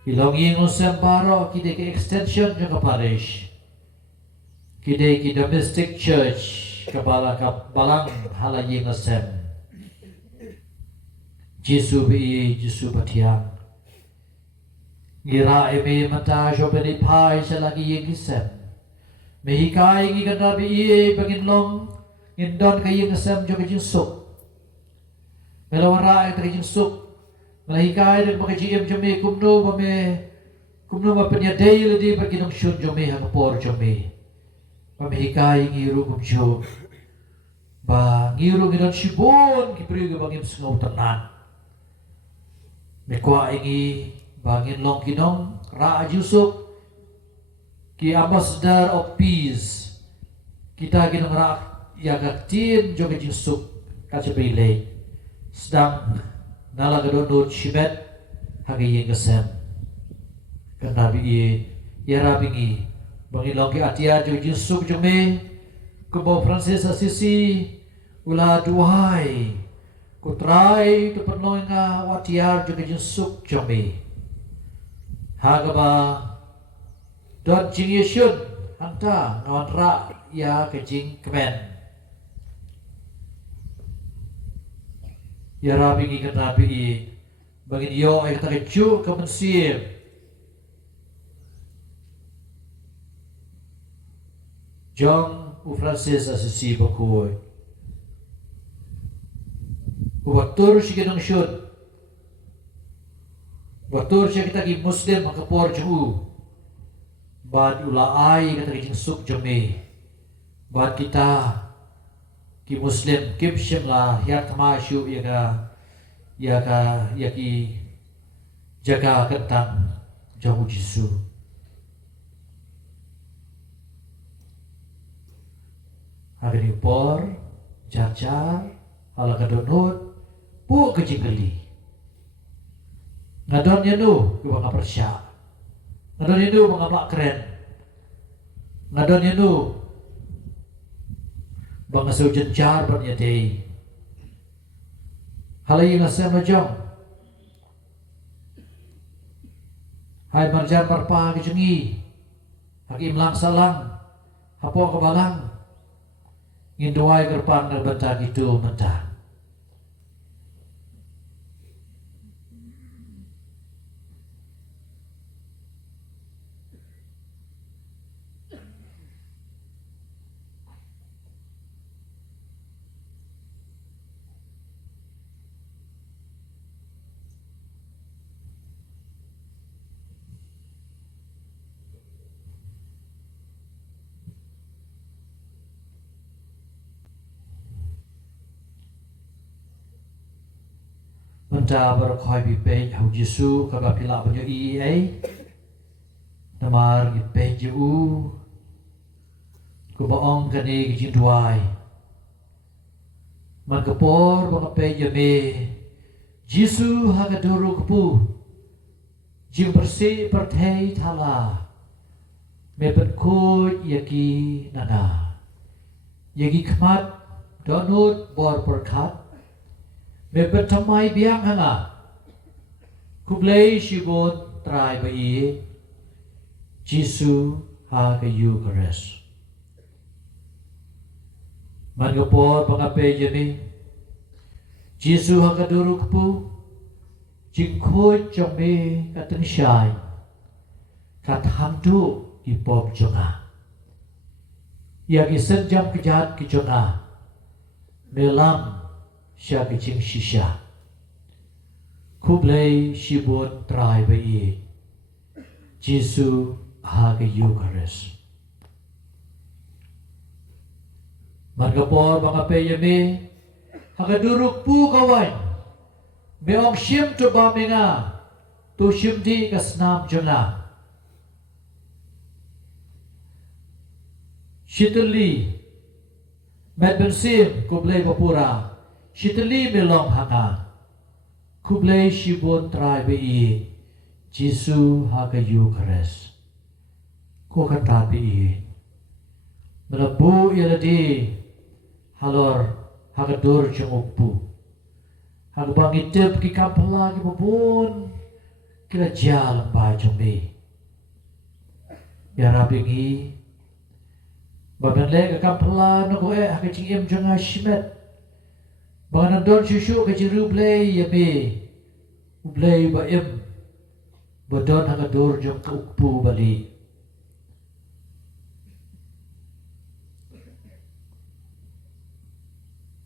ilongi ngusem baro kide ke extension juga parish kide ki domestic church kabala balang halayi ngusem Jisu bi Jisu batiang gira eme mata jobeni pai selagi yengisem mehikai ngi kata bi bangin long indon kay yengisem juga jinsuk melawara ay tagi jinsuk Malahikai dan pakai GM jome kumno ma penyadai ledi bagi nong shun jome hangapor jome. Pamihikai ngiru kumjo. Ba ngiru ngiran shibon kipriga bangim sengaw tanan. Mekwa ingi bangin long kinong ra Yusuf ki ambassador of peace. Kita kinong ra yagaktin jome Yusuf kacapile. Sedang nala gadonut shibet hagi yengasem kana bi yara bingi bangi longi atia jo Yusuf jome kubo Francis Assisi ula duhai kutrai tu penloinga watiar jo Yusuf jome hagaba dot jing yeshun hanta ngawan ra ya kejing kemen ya rabi ngi kata bi bagi yo ay kata kecu kemensip John u Francis Assisi bakoy u batur si kinong syud batur siya kita ki Muslim makapor ju bad ulaay kata ki jinsuk jome bad kita ki Muslim kim shimla ya tamashu ya ki jaga kentang jauh Jisu hari por jar ala kadonut pu kejingeli ngadon yanu gua ngapersya ngadon yanu mengaplak keren ngadon yanu bang aso jenjar bernya dei halai ngasem najong hai marjan parpa kejengi hakim lang salang hapo kebalang nginduai gerpan nerbenta gitu mentah Benda berkhoi bipej hau Jisu kaga pila banyo ai namar bipej ju ku baong kani kijing duai man kapor bang pej me Jisu haga duru kupu jing bersih perthei thala me petkut yaki nana yaki khmat donut bor perkat Mepet tamai biang hanga kublai shibon trai bai Jisu ha ke Eucharist Mangapor pangape jeni Jisu ha ka duru kupu jingkoi jombe kateng syai kat hamdu ipop jonga ya ki jam kejahat ki jonga melam Siya kecing shisha kublai shibon trai bai Jisu ha ke Eucharist Margapor mga peyame hakaduruk pu kawan beong shim to baminga to shim di kasnam jona Shitali Medbensim Kublai Bapura Shitali Melong Hanga Kublai Shibon Trai Bei Jisu Hagayu Kares Ko kata Bei Melabu Yaladi Halor Hagadur Jengukpu Hagbang itip ki kampala ki babon kila jalan bajong ni ya rabingi bagan le ka kampala no ko ka chingim janga shimet bagan don shushu ka jiru blay yami ublay ba im badon hagadur jong ka ukpu bali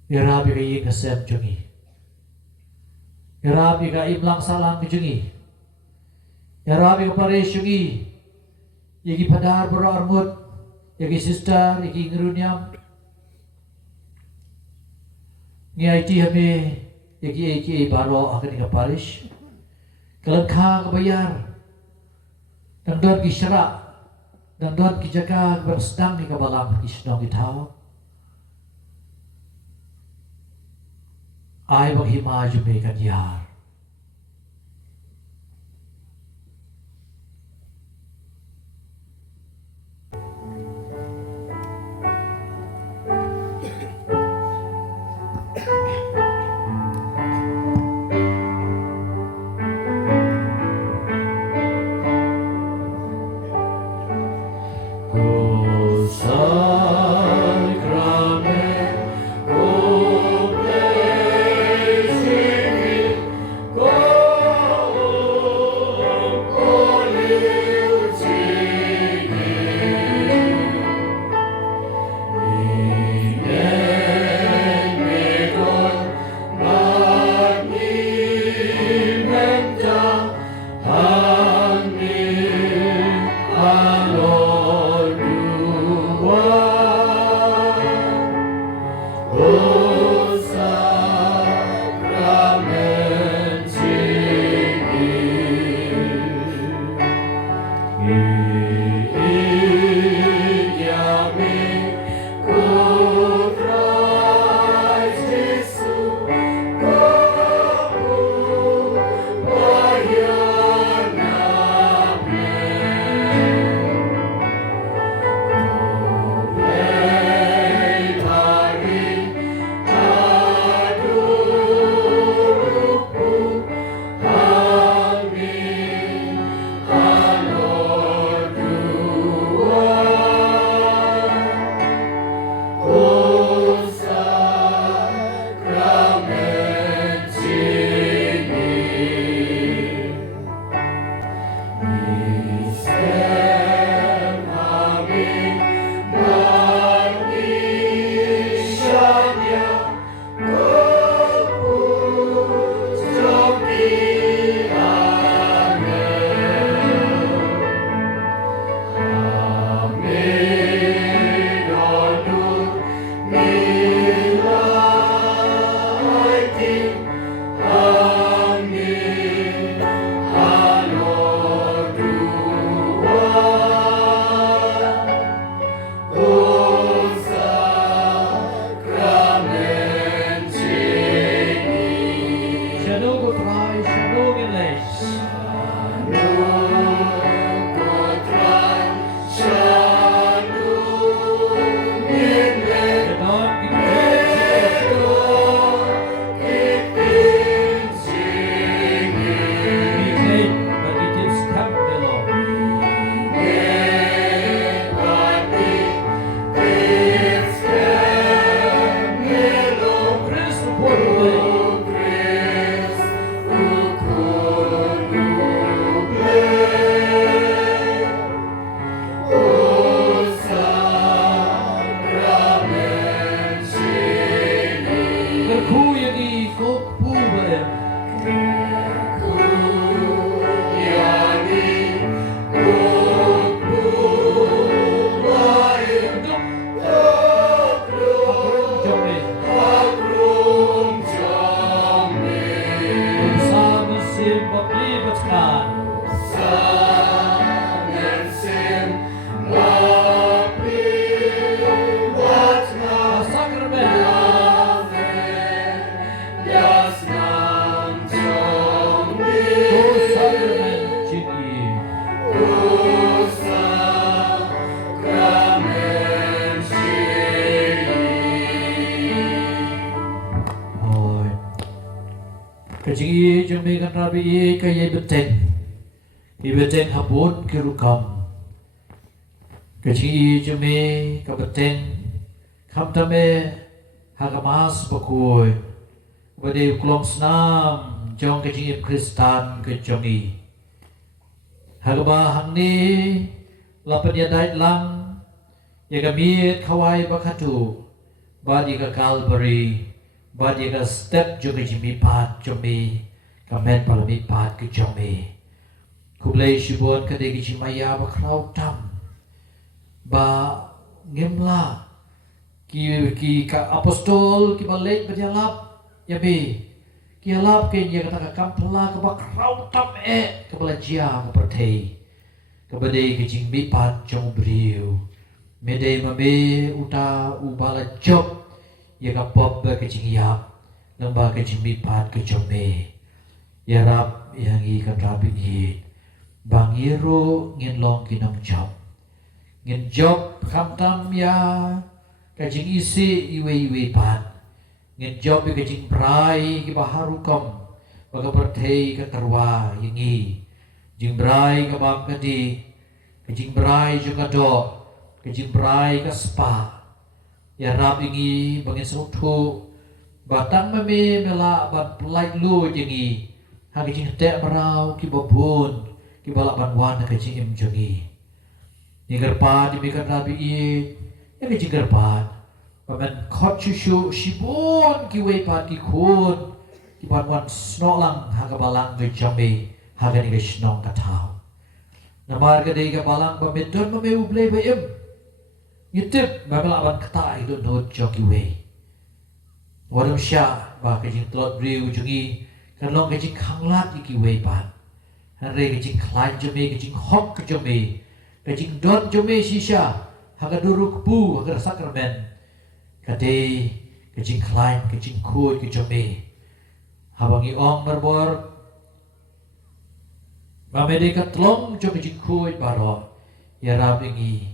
ya rabingi ka sem jongi Yarabi ka imlang salang kejungi. Yarabi ka pares jungi. Yagi padar bora armut. Yagi sister, yagi ngerunyam. Ni IT hame yagi baro akan ka pares. Kalangka ka bayar. Dandon ki syara. Dandon ki jaga bersedang ki kabalang ki senong ki tau. Ay maghimaju may kanyar. Kajing jong me kan rabi kaya beteng. Ki beteng habut ki rukam. Kajing jong me ka beteng kam tame hagamas bakoi. Bade klong snam jong kajing Kristan ke jongi. Hagaba hangni lapan ya dait lang ya gamit kawai bakatu. Badi ka Calvary, badi ka step jo ka jimi pat jo me, ka men palami pat ka jo me. Kublay shibon ka de ki jimaya ba kraw tam, ba ngemla ki ka apostol ki balik ba dialap ya be, ki alap ke ya kata ka kampla ka ba kraw tam ka belajia ka pertei, ka bade ki jimi pat jo briu. Mede mame uta ubala job ya ka pop ba ke jingyap namba ke jimbi pat ke jome ya rap yang i ka rabi i bang iro ngin long kinam job ngin job kam tam ya ka jing isi iwe pat ngin job ke jing brai ki baharu kom baga pertei ka terwa yang i jing brai ka bam ka di ke jing brai juga do kejing berai ke spa ya rap ingi bangin sautu batang meme mela bat pelai lu jengi ha kejing tek merau ki babun ki balak banwan kejing im jengi ni gerpa di mikan rabi i ya kejing gerpa bamen khot chuchu shibun ki we pat ki khun ki banwan snolang ha ka balang ke jame ha ga ni ke snong ka thau namar ke dei ka balang ba medon mame ublei ba im YouTube bakal aban kata itu not joki way. Wadam sya ba kajing telot briu jungi kan long kajing khanglat iki way pan. Hanre kajing klan jome kajing hok jome kajing don jome sisha haga duruk bu haga sakramen. Kade kajing klan kajing kut ke jome. Habangi ong berbor. Ba mede ka tlong jo kajing kut baro. Ya rabingi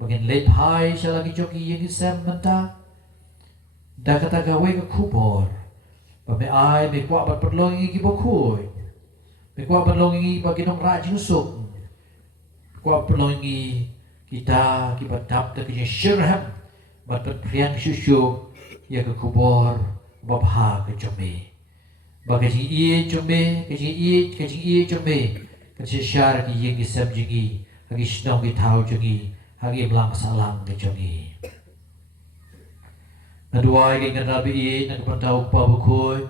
Bagain lep hai siya lagi joki yang isem menta. Da kata gawe ke kubor. Ba me ai me kwa bat perlongi ki bokoi. Me kwa perlongi bagi nong rajin suk. Kwa perlongi kita ki batap ta ki syirham. Bat priang syusyu ya ke kubor bab ha ke jome. Ba ke ji jome ke ji jome. Ke syar ki yang isem jingi. Hagi snong ki tau jingi. Hagi belang salang ke jongi. Naduai ke rabi i nak pantau pa bukoi.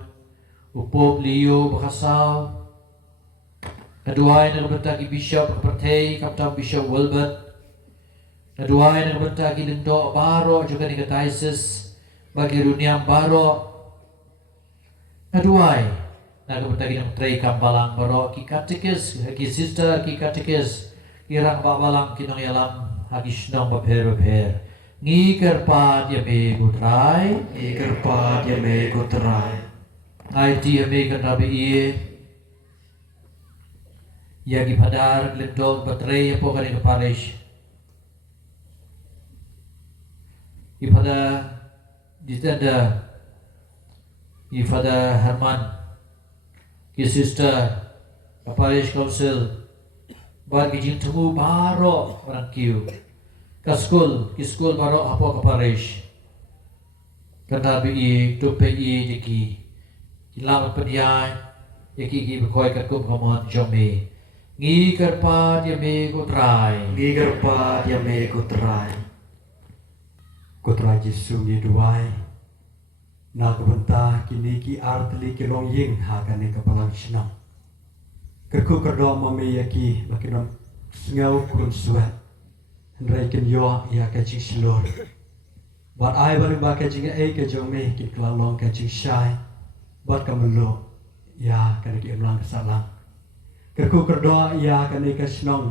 Upop liu bakasau. Naduai nak bentaki bishop kepertei kapta bishop Wilbert. Naduai nak bentaki lindok baro juga ni kataisis bagi runiam baro. Naduai nak bentaki nak trei kambalang baro ki katekis ki sister ki katekis kirang babalang kinong yalam Hagis nong bapher ngi kerpa dia me gutrai ngai dia me kan rabi i ya gi padar lendong baterai apo kan ke parish i pada ditanda i pada Herman ki sister parish council bagi jing temu baro orang kiu ka school baro apo ka parish kana bi i to pe i diki ilamat pediai yaki ki bekoi ka kum kamon jome ngi kerpa dia me kutrai Kutrai Jesu ni duai. Na kebenta kini ki artli ki long ying ha kan ni kapalang sinam. Kerku kerdo mami yaki makinom sengau kun suat. Hendrai ken yo ya kajing silor. Bat ai baru ba kajing ke jome ki klalong kajing syai. Bat kamelo ya kan ki ulang salang. Kerku kerdo ya kan ni kasnong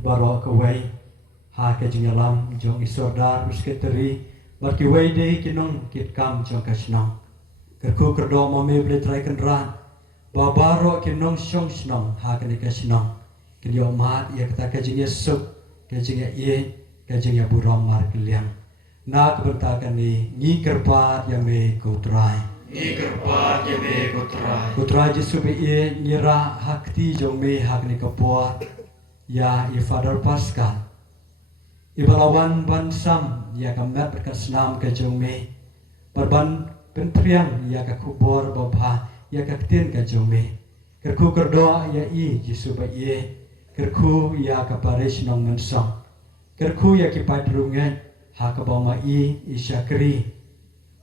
baro kawai ha kajing alam jong isordar musketeri bat ki wai de kinong kit kam jong kasnong. Kerku kerdo mami beli trai kenran. Babaro kinong syong snong ha kan ka snong kin yo mat ya kata kajing Yesus kajing ye kajing ya buram mar kalian na kebertakan ni kerpat ya me ko trai Ni kerpat ya me kutrai. Kutrai Jesu be e ngira hakti jong me hak ni kapua ya i Father Pascal. Ibalawan ban sam ya kamet berkat senam ke jong me. Berban pentriang ya ka kubor babha ya ka tin ke jong me. Kerku kerdoa ya i Jesu be e. Kerku ya ka parish nong mensong. Kerku ya ki padrungan ha ka bama i isyakri.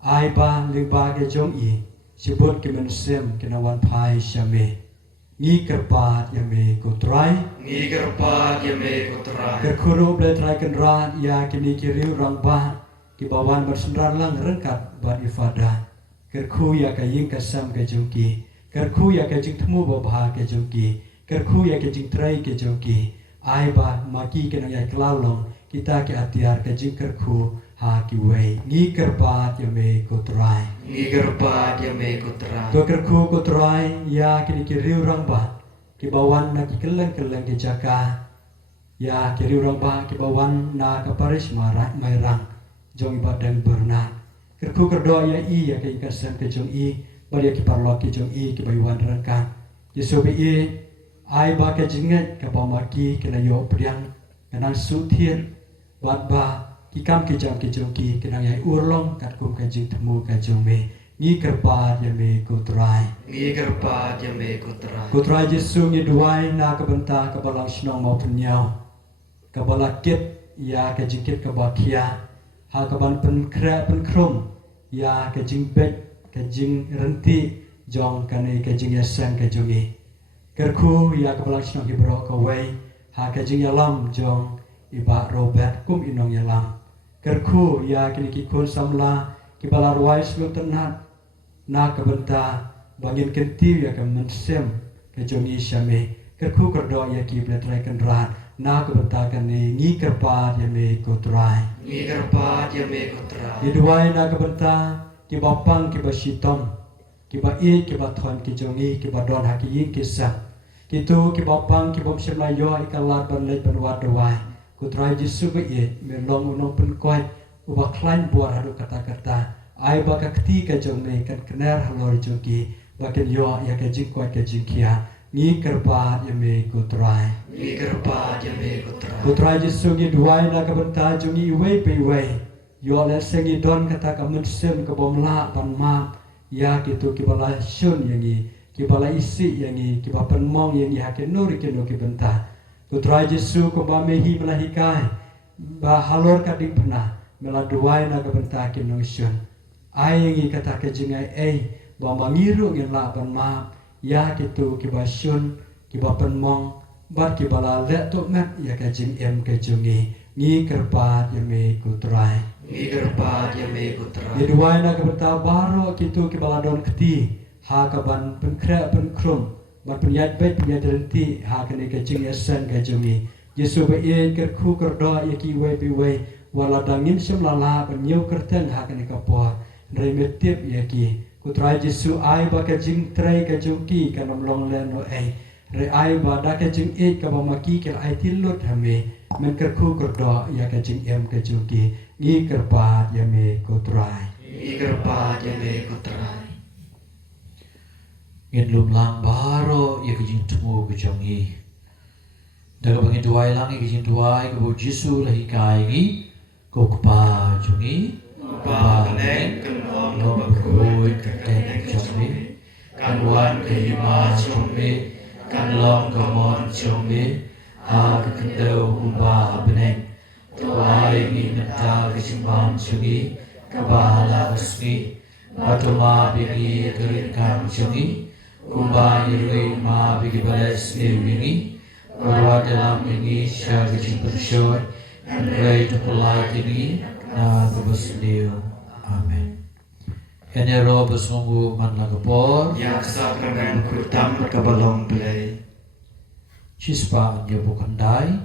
Ai ba liba ke jong i. Sibut ki mensem kenawan pai syame. Ni kerpat ya me kutrai. Ni kerpat ya me kutrai. Kerkuru boleh try kendra ya kini kiri orang bah ki bawan bersendran lang rengkat buat ifadah. Kerku ya kaying kasam ke jungki. Kerku ya kajing temu babah ke jungki. Kerku ya kajing try ke jungki. Ai ba maki kena ya kelalong kita ke atiar kajing kerku ha ki wei. Ni kerpat ya me kutrai. Ni kerpat ya me kutrai. Tu kerku kutrai ya kini kiri orang bah ki bawan na ki keleng-keleng di jaka. Ya kiri orang bah ki bawan na ke Paris mairang jong ibadang berna. Kerku kerdoa ya i ya ke ikasan ke jong i bari ki parlo ki jong i ki bayuan rangka. Yesu be i ai ba ke jinget ke bamaki ke na yo priang kanang sutien bat ba ki kam ki jam ki jong ki kenang yai urlong kat kum ke jing temu ke jong me. Ni kerpa ya me kutrai. Ni kerpat ya me kutrai. Kutrai Yesu ngi duai na ke bentah ke balang senong mau penyau. Ke balakit ya ke jingkit ke bakia. Ha ke ban pen krum ya ke jing bet ke jing renti jong kane ke jing yasan ke jongi. Kerku ya ke balang senong hibro ke wei. Ha ke jing yalam jong iba Robert kum inong yalam. Kerku ya kini kikun samla ki balar wai sebelum tenat na ke bentah bangin kentiu ya ke mensem ke jongi syame. Kerku kerdo ya ki beletrai kendran na ke bentah kane ngi kerpat ya me kutrai. Ni kerpat ya me kutrai. Di duai na ke bentah ki bapang ki basitom ki ba i ki ba thon ki jongi ki ba don haki yin ki sa. Kitu ki bapang ki bom semayo ikalat ban lej ban wad duai. Kutrai Jesu be i melong unong pen koi uba klain buar hadu kata-kata. Ai ba ka kti ka jong me kan kener halor jogi bakin yo ya ka jing koi ka jing kia. Ni kerpa ya me kutrai. Ni kerpat ya me kutrai. Kutrai Jesu ngi duai na ka bentah jongi iwei pe iwei. Yo le sengi don kata ka mensem ka bom la ban ma ya kitu ki bala syun yangi ki bala isi yangi ki ba penmong yangi hakin nur ki no ki bentah. Kutrai Jesu ko ba mehi melahikai ba halor ka ding pernah meladuai na ka bentah ki no syun. Ai yangi kata ka jingai ei ba mangiru ngin la ban ma ya kitu ki ba syun ki ba penmong bat ki bala le to ngat ya ka jing em ka jungi ngi kerpat ya me kutrai. Ni kerpat ya me kutrai. Di duai na keberta baro kitu ki baladon keti ha ka ban penkra penkrum ban penyat bet penyat renti ha ka ne ka jing yasan ka jungi. Yesu be e kerku kerdo ya ki we pi we wala dangim sem lala ban nyau kerten ha ka ne ka po remetip ya ki kutrai Yesu ai ba ka jing trai ka jungi ka nom long le no ai re ai ba da ka jing e ka ba maki ke ai tilut hame men kerku kerdo ya ka jing em ka jungi ni kerpa ya me kutrai. Ni kerpat ya me kutrai. Ngin lum lang baro ya kajing temu ke jongi. Daga bangin duai lang ya kajing duai ke bo Jesu lahi kai ngi ko kepa jongi. Ba keneng kenom Nom berhoi kerten jongi. Kan wan ke hima jongi. Kan long ke mon jongi. Ha ke kendau umba beneng. Tuai ngi neta ke jimbang jongi. Kebahala resmi. Batuma bigi keritkan jongi. Kumba yirui ma bigi bales niwingi. Barwa dalam ini syar kecil bersyur. And pray to polite ini. Na tebus liu. Amen. Hanya roh bersungguh man lagapor. Yak sakramen kutam kabalong belai. Cispa nyo bukandai.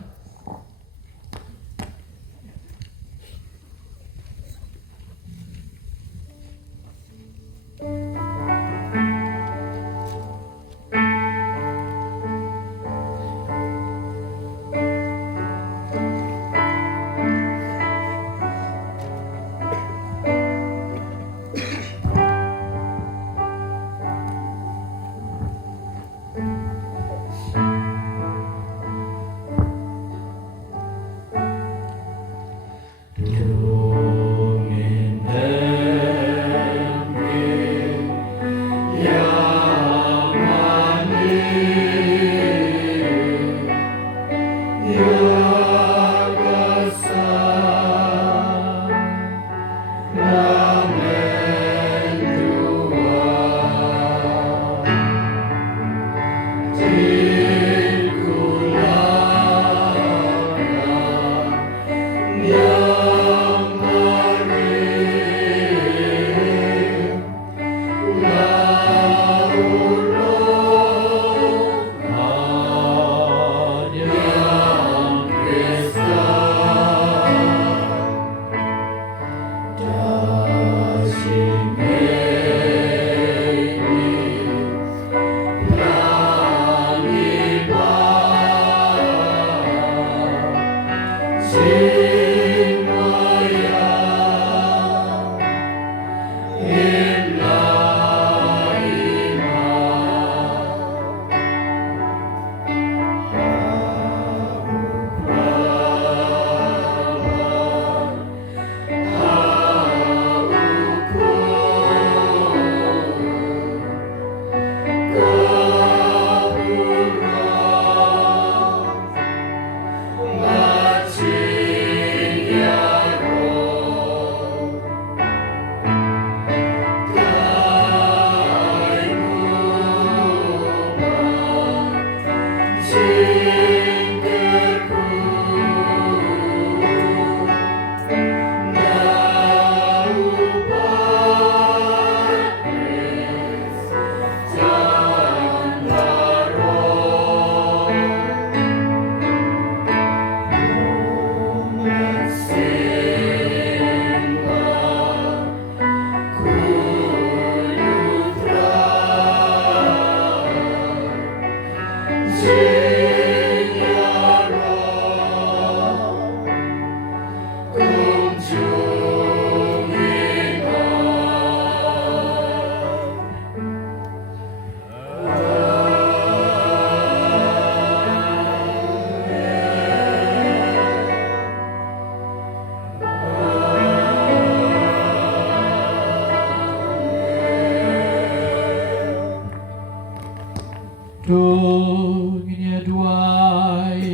tu ini duai.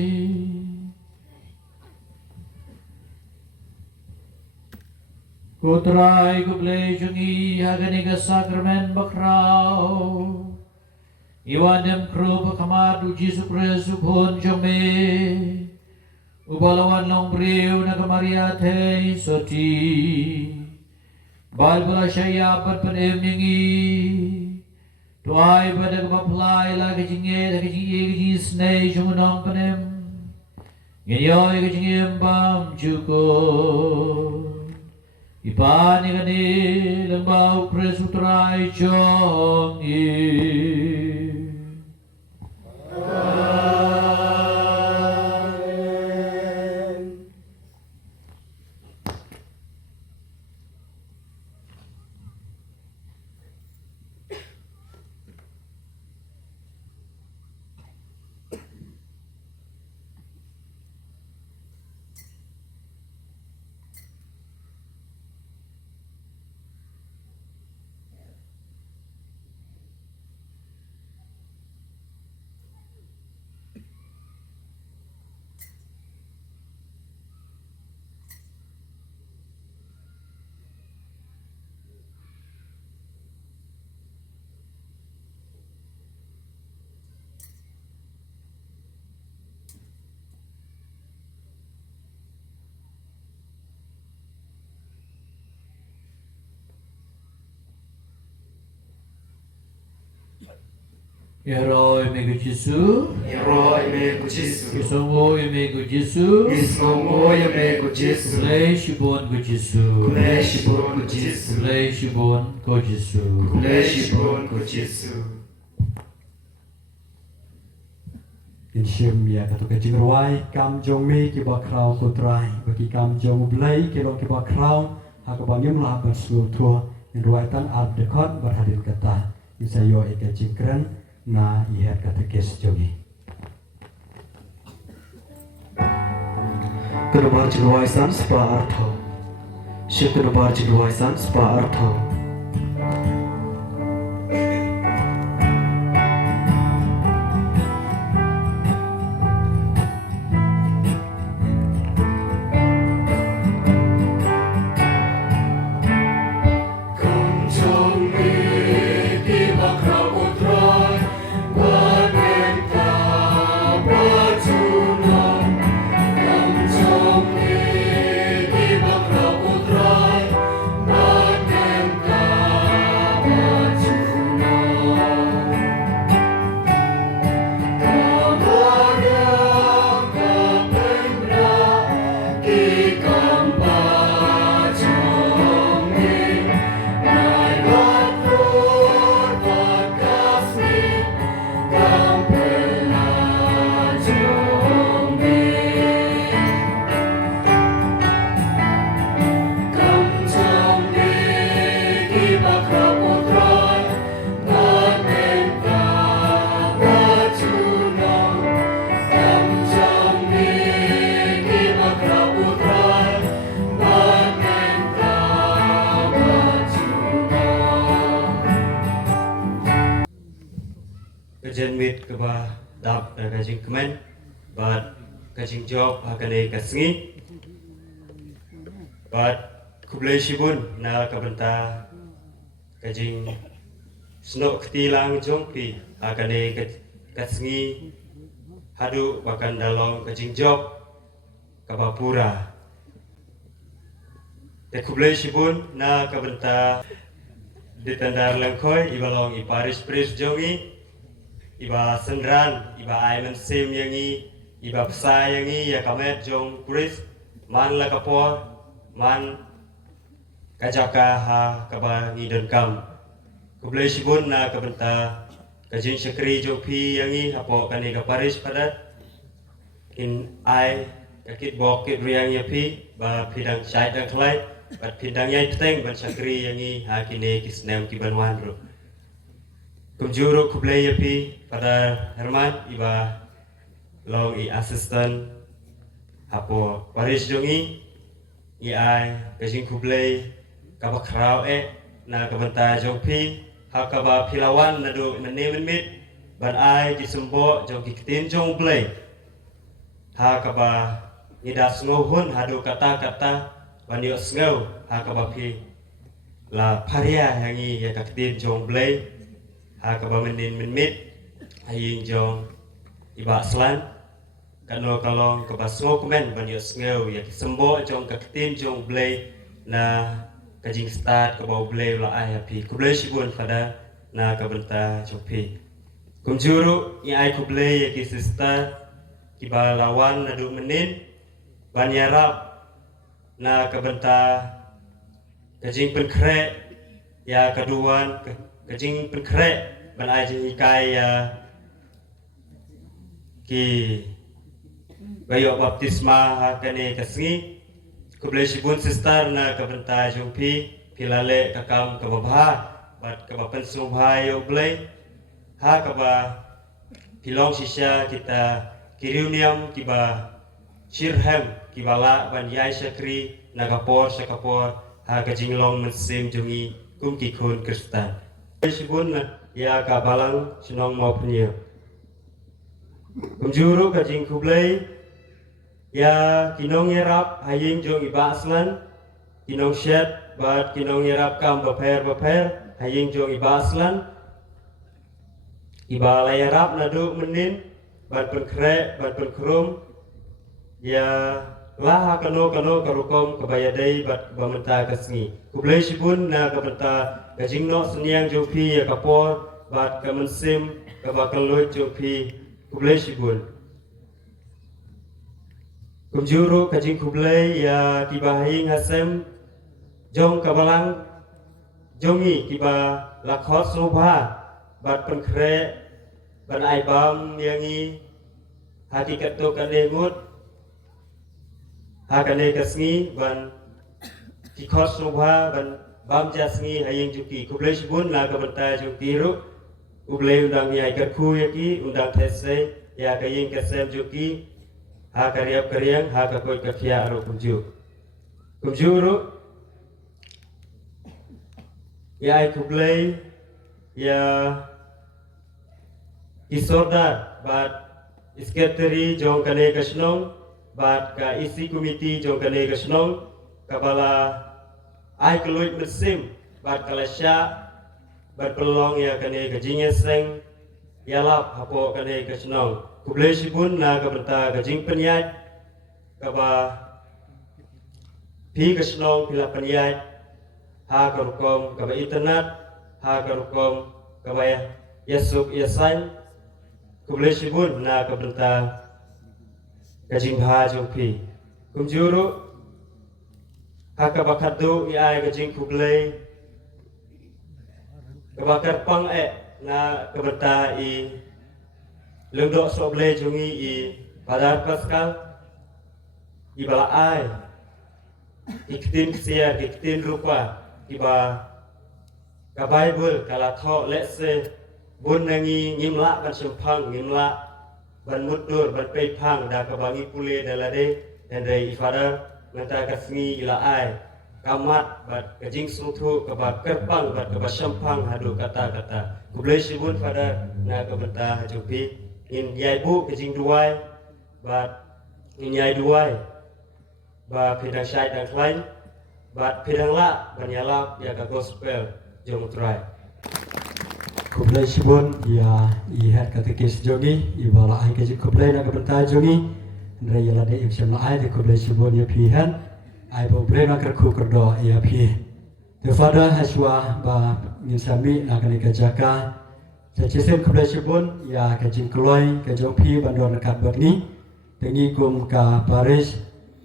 Ku try ku play jungi hagani ka sakramen bakrao. Iwanem kru pakamadu Jesu Kristu pun jome. Ubalawan long briu na kamariate soti. Balbala syaya pat panem ningi. Tuai pada kepaplai la kejinge la kejinge kejisne jumunong panem. Ngenyoy kejinge mbam juko. Ipani kani lembau Kristu terai jongi. Ya roy mego Jesu, Herói mego Jesu. kisongo mego Jesu, Isongoya mego Jesu. play shibon go Jesu, Kuleshi bon ko Jesu. play shibon go Jesu. Kuleshi bon ko Jesu. In shim ya katu kajing ruai kam jong mi ki ba krau ko trai bagi kam jong blai ki lo ki ba krau ha ka bangim la bar slu tu in ruai tan ar dekot bar hadir kata bisa yo e kajing kren na ihat kata kes jongi. Kedebar jiluaisan spa artho. Shik kedebar jiluaisan spa artho. Kajian mit keba dap kajing kemen bat kajing job hakane kasngi bat kublai shibun na kabenta kajing snok ketilang jongpi hakane kasngi hadu bakan dalong kajing job kabapura te kublai shibun na kabenta ditandar langkoi ibalong iparis pris jongi iba sendran, iba aiman sim yangi, iba pesai yangi, ya kamet jong puris, man la kapor, man kajaka ha kaba ngidon kam. Kublai shibun na kabenta kajing syakri jong pi yangi, hapo kani kaparis padat, in ai kakit bok kit riang ya pi, ba pidang syait dan kelai, bat pidang yai peteng ban syakri yangi, ha kini kisnem kibanwan ro. Kumjuro kublai ya pi pada Herman iba long i asisten hapo Paris jongi i ai kajing kublai kabakrau na kabenta jong pi hakaba pilawan nado menemen mit ban ai ki sembo jong ki tin jong blei ha ka ba ida sngo hun hadu kata ban yo sngo ha ka ba phi la paria hangi ya ka tin jong blei ha ka ba menin min mit ayin jong iba slan kano kalong ka ba sngo komen ban yo sngo ya ki sembo jong ka tin jong blei na kajing start ka ba blei la ai phi ku blei sibun pada na ka benta jong phi kumjuru i ai ku blei ya ki sister ki ba lawan na du menin ban yarap na ka benta kajing pen kre ya kaduan kajing pen kre ban ai jing kai ya ki bayo baptisma ha kane kasngi kublai sibun sister na ka benta jumpi pilale kakam ka babha bat ka bapen subha yo blai ha ka ba pilong sisya kita kiriuniam kiba shirham kibala ban yai sakri nagapor sakapor ha ka jinglong mensim jungi kum ki khun kristan sibun ya ka balang sinong mau punya kumjuru ka jing kublai ya kinong yerap haying jong iba aslan kinong shed bat kinong yerap kam baper haying jong iba aslan iba layarap nadu menin bat pen kre bat pen krum ya lah kano karukom kebayadai bat bamenta kasngi kublai sibun na kabenta kajingno senyang jopi ya kapor bat kamensim kabakal loit jopi kublai sibun kumjuru kajing kublai ya kibahing hasem jong kabalang jongi kiba lakhot subha bat penkre ban aibam yangi hati kato kane ngut hakane kasngi ban kikot subha ban bam jasngi haying juki kublai sibun na kabenta juki ru ublai undang yai kerku yaki undang tese ya kaying kasem juki ha kariap kariang ha kakoi kafia ru kumjuru ya ai kublai ya isorda bat isketeri jong kane kasnong bat ka isi komiti jong kane kasnong kabala ai keluit mesim bat kalasya bat pelong ya kane kajingnya seng yalap hapo kane kasnong kublai sibun na kabenta kajing penyat kaba pi kasnong pila penyat ha karukom kaba internet ha karukom kaba yasuk yasan kublai sibun na kabenta kajing ha jumpi kumjuru haka bakadu ai kajing kublai kabakar pang na kabenta i lengdok soblai jungi i padar paskal i bala ai iktin sia iktin rupa iba ka bible kala tho lese bun nangi ngimla ban sempang ngimla ban mutur ban peipang da kabangi pule dalade dan dai ifada menta kasngi ila ai kamat bat kajing suthu kabat kerpang bat kabat sempang hadu kata kublai sibun pada na kabenta jupi in yai bu kajing duai bat in yai duai ba pedang syai dan klain bat pedang la ban yalap ya ka gospel jong try kublai sibun ya ihat katekis jongi ibala ai kajing kublai na kabenta jongi ndre yala de ibsam la ai de kublai sibun ya pihan ai bo ble na kerku kerdo ya pi the father haswa ba nisami na kanika jaka Cacisen kublai sibun ya kajing kloi kajong pi bandor nakat berni tengi kum ka Paris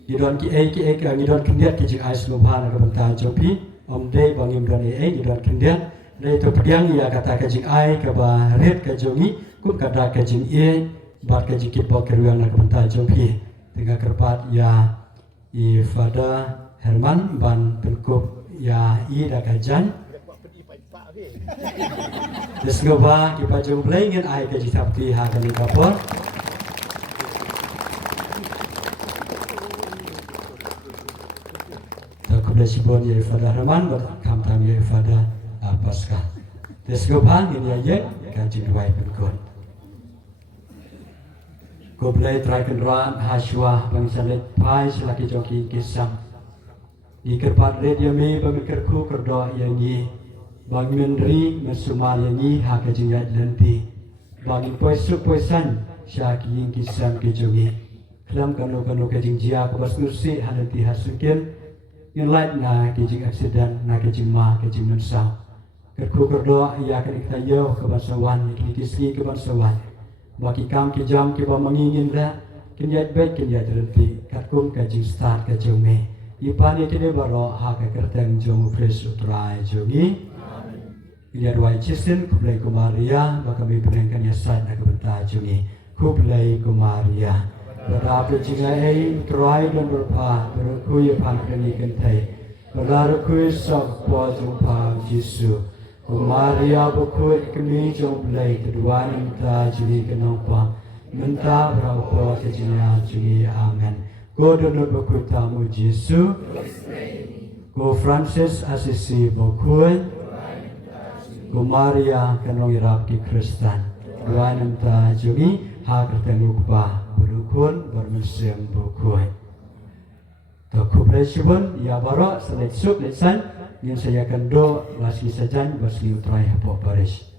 idon ki ka idon kendiat kajing ais lubhan ka benta jopi omde bangim don idon kendiat dai to pediang ya kata kajing ai ka ba ret kajongi kum kada kajing bat kajing kipo keruan ka benta jopi tengah kerpat ya i fada Herman ban penkup ya i da kajan Desgoba di pajung blengin ai ke jitapti ha kali kapor. Tak kublai sibun ye fada Rahman ber kam tam ye fada Pasca. Desgoba ini aja kaji duai penkon. Ko play try kan ran haswa bang salet pai selaki joki kisam. Di kerpat red yami pemikir ku kerdo yangi. Bang menri mesumar yangi hak jingat lenti. Bagi poesuk poesan syaki yang kisam kejongi. Kelam kanu kejing jia kubas nursi hananti hasukin. Yang lain na kejing aksiden na kejing ma kejing nunsau. Kerku kerdo ia akan iktayo kebansawan iklikisi kebansawan. Bagi kam kijam kiba mengingin dah kinyat baik kinyat renti katkum kajing start kajong me ipani kini baro hak kerteng jong fresh utrai jongi kinyat wai cisin kublai kumaria baka mi penengkan yasat nak benta jongi kublai kumaria berapa jinga utrai dan berpa berkuy pan kini kentai berlarukuy sok po jumpa Yesus Kumaria bukut kami jom play kedua minta juli kenapa minta berapa kejinya juli amen. Go donut bukut tamu Yesus. Go Francis Assisi bukut. Kumaria kenong irap ki Kristen. Dua minta juli hak bertemu bah berukun bermusim bukut. Takut presiden ya baru selesai lesan. Yang saya akan do lasi sajan basli utrai hapok baris.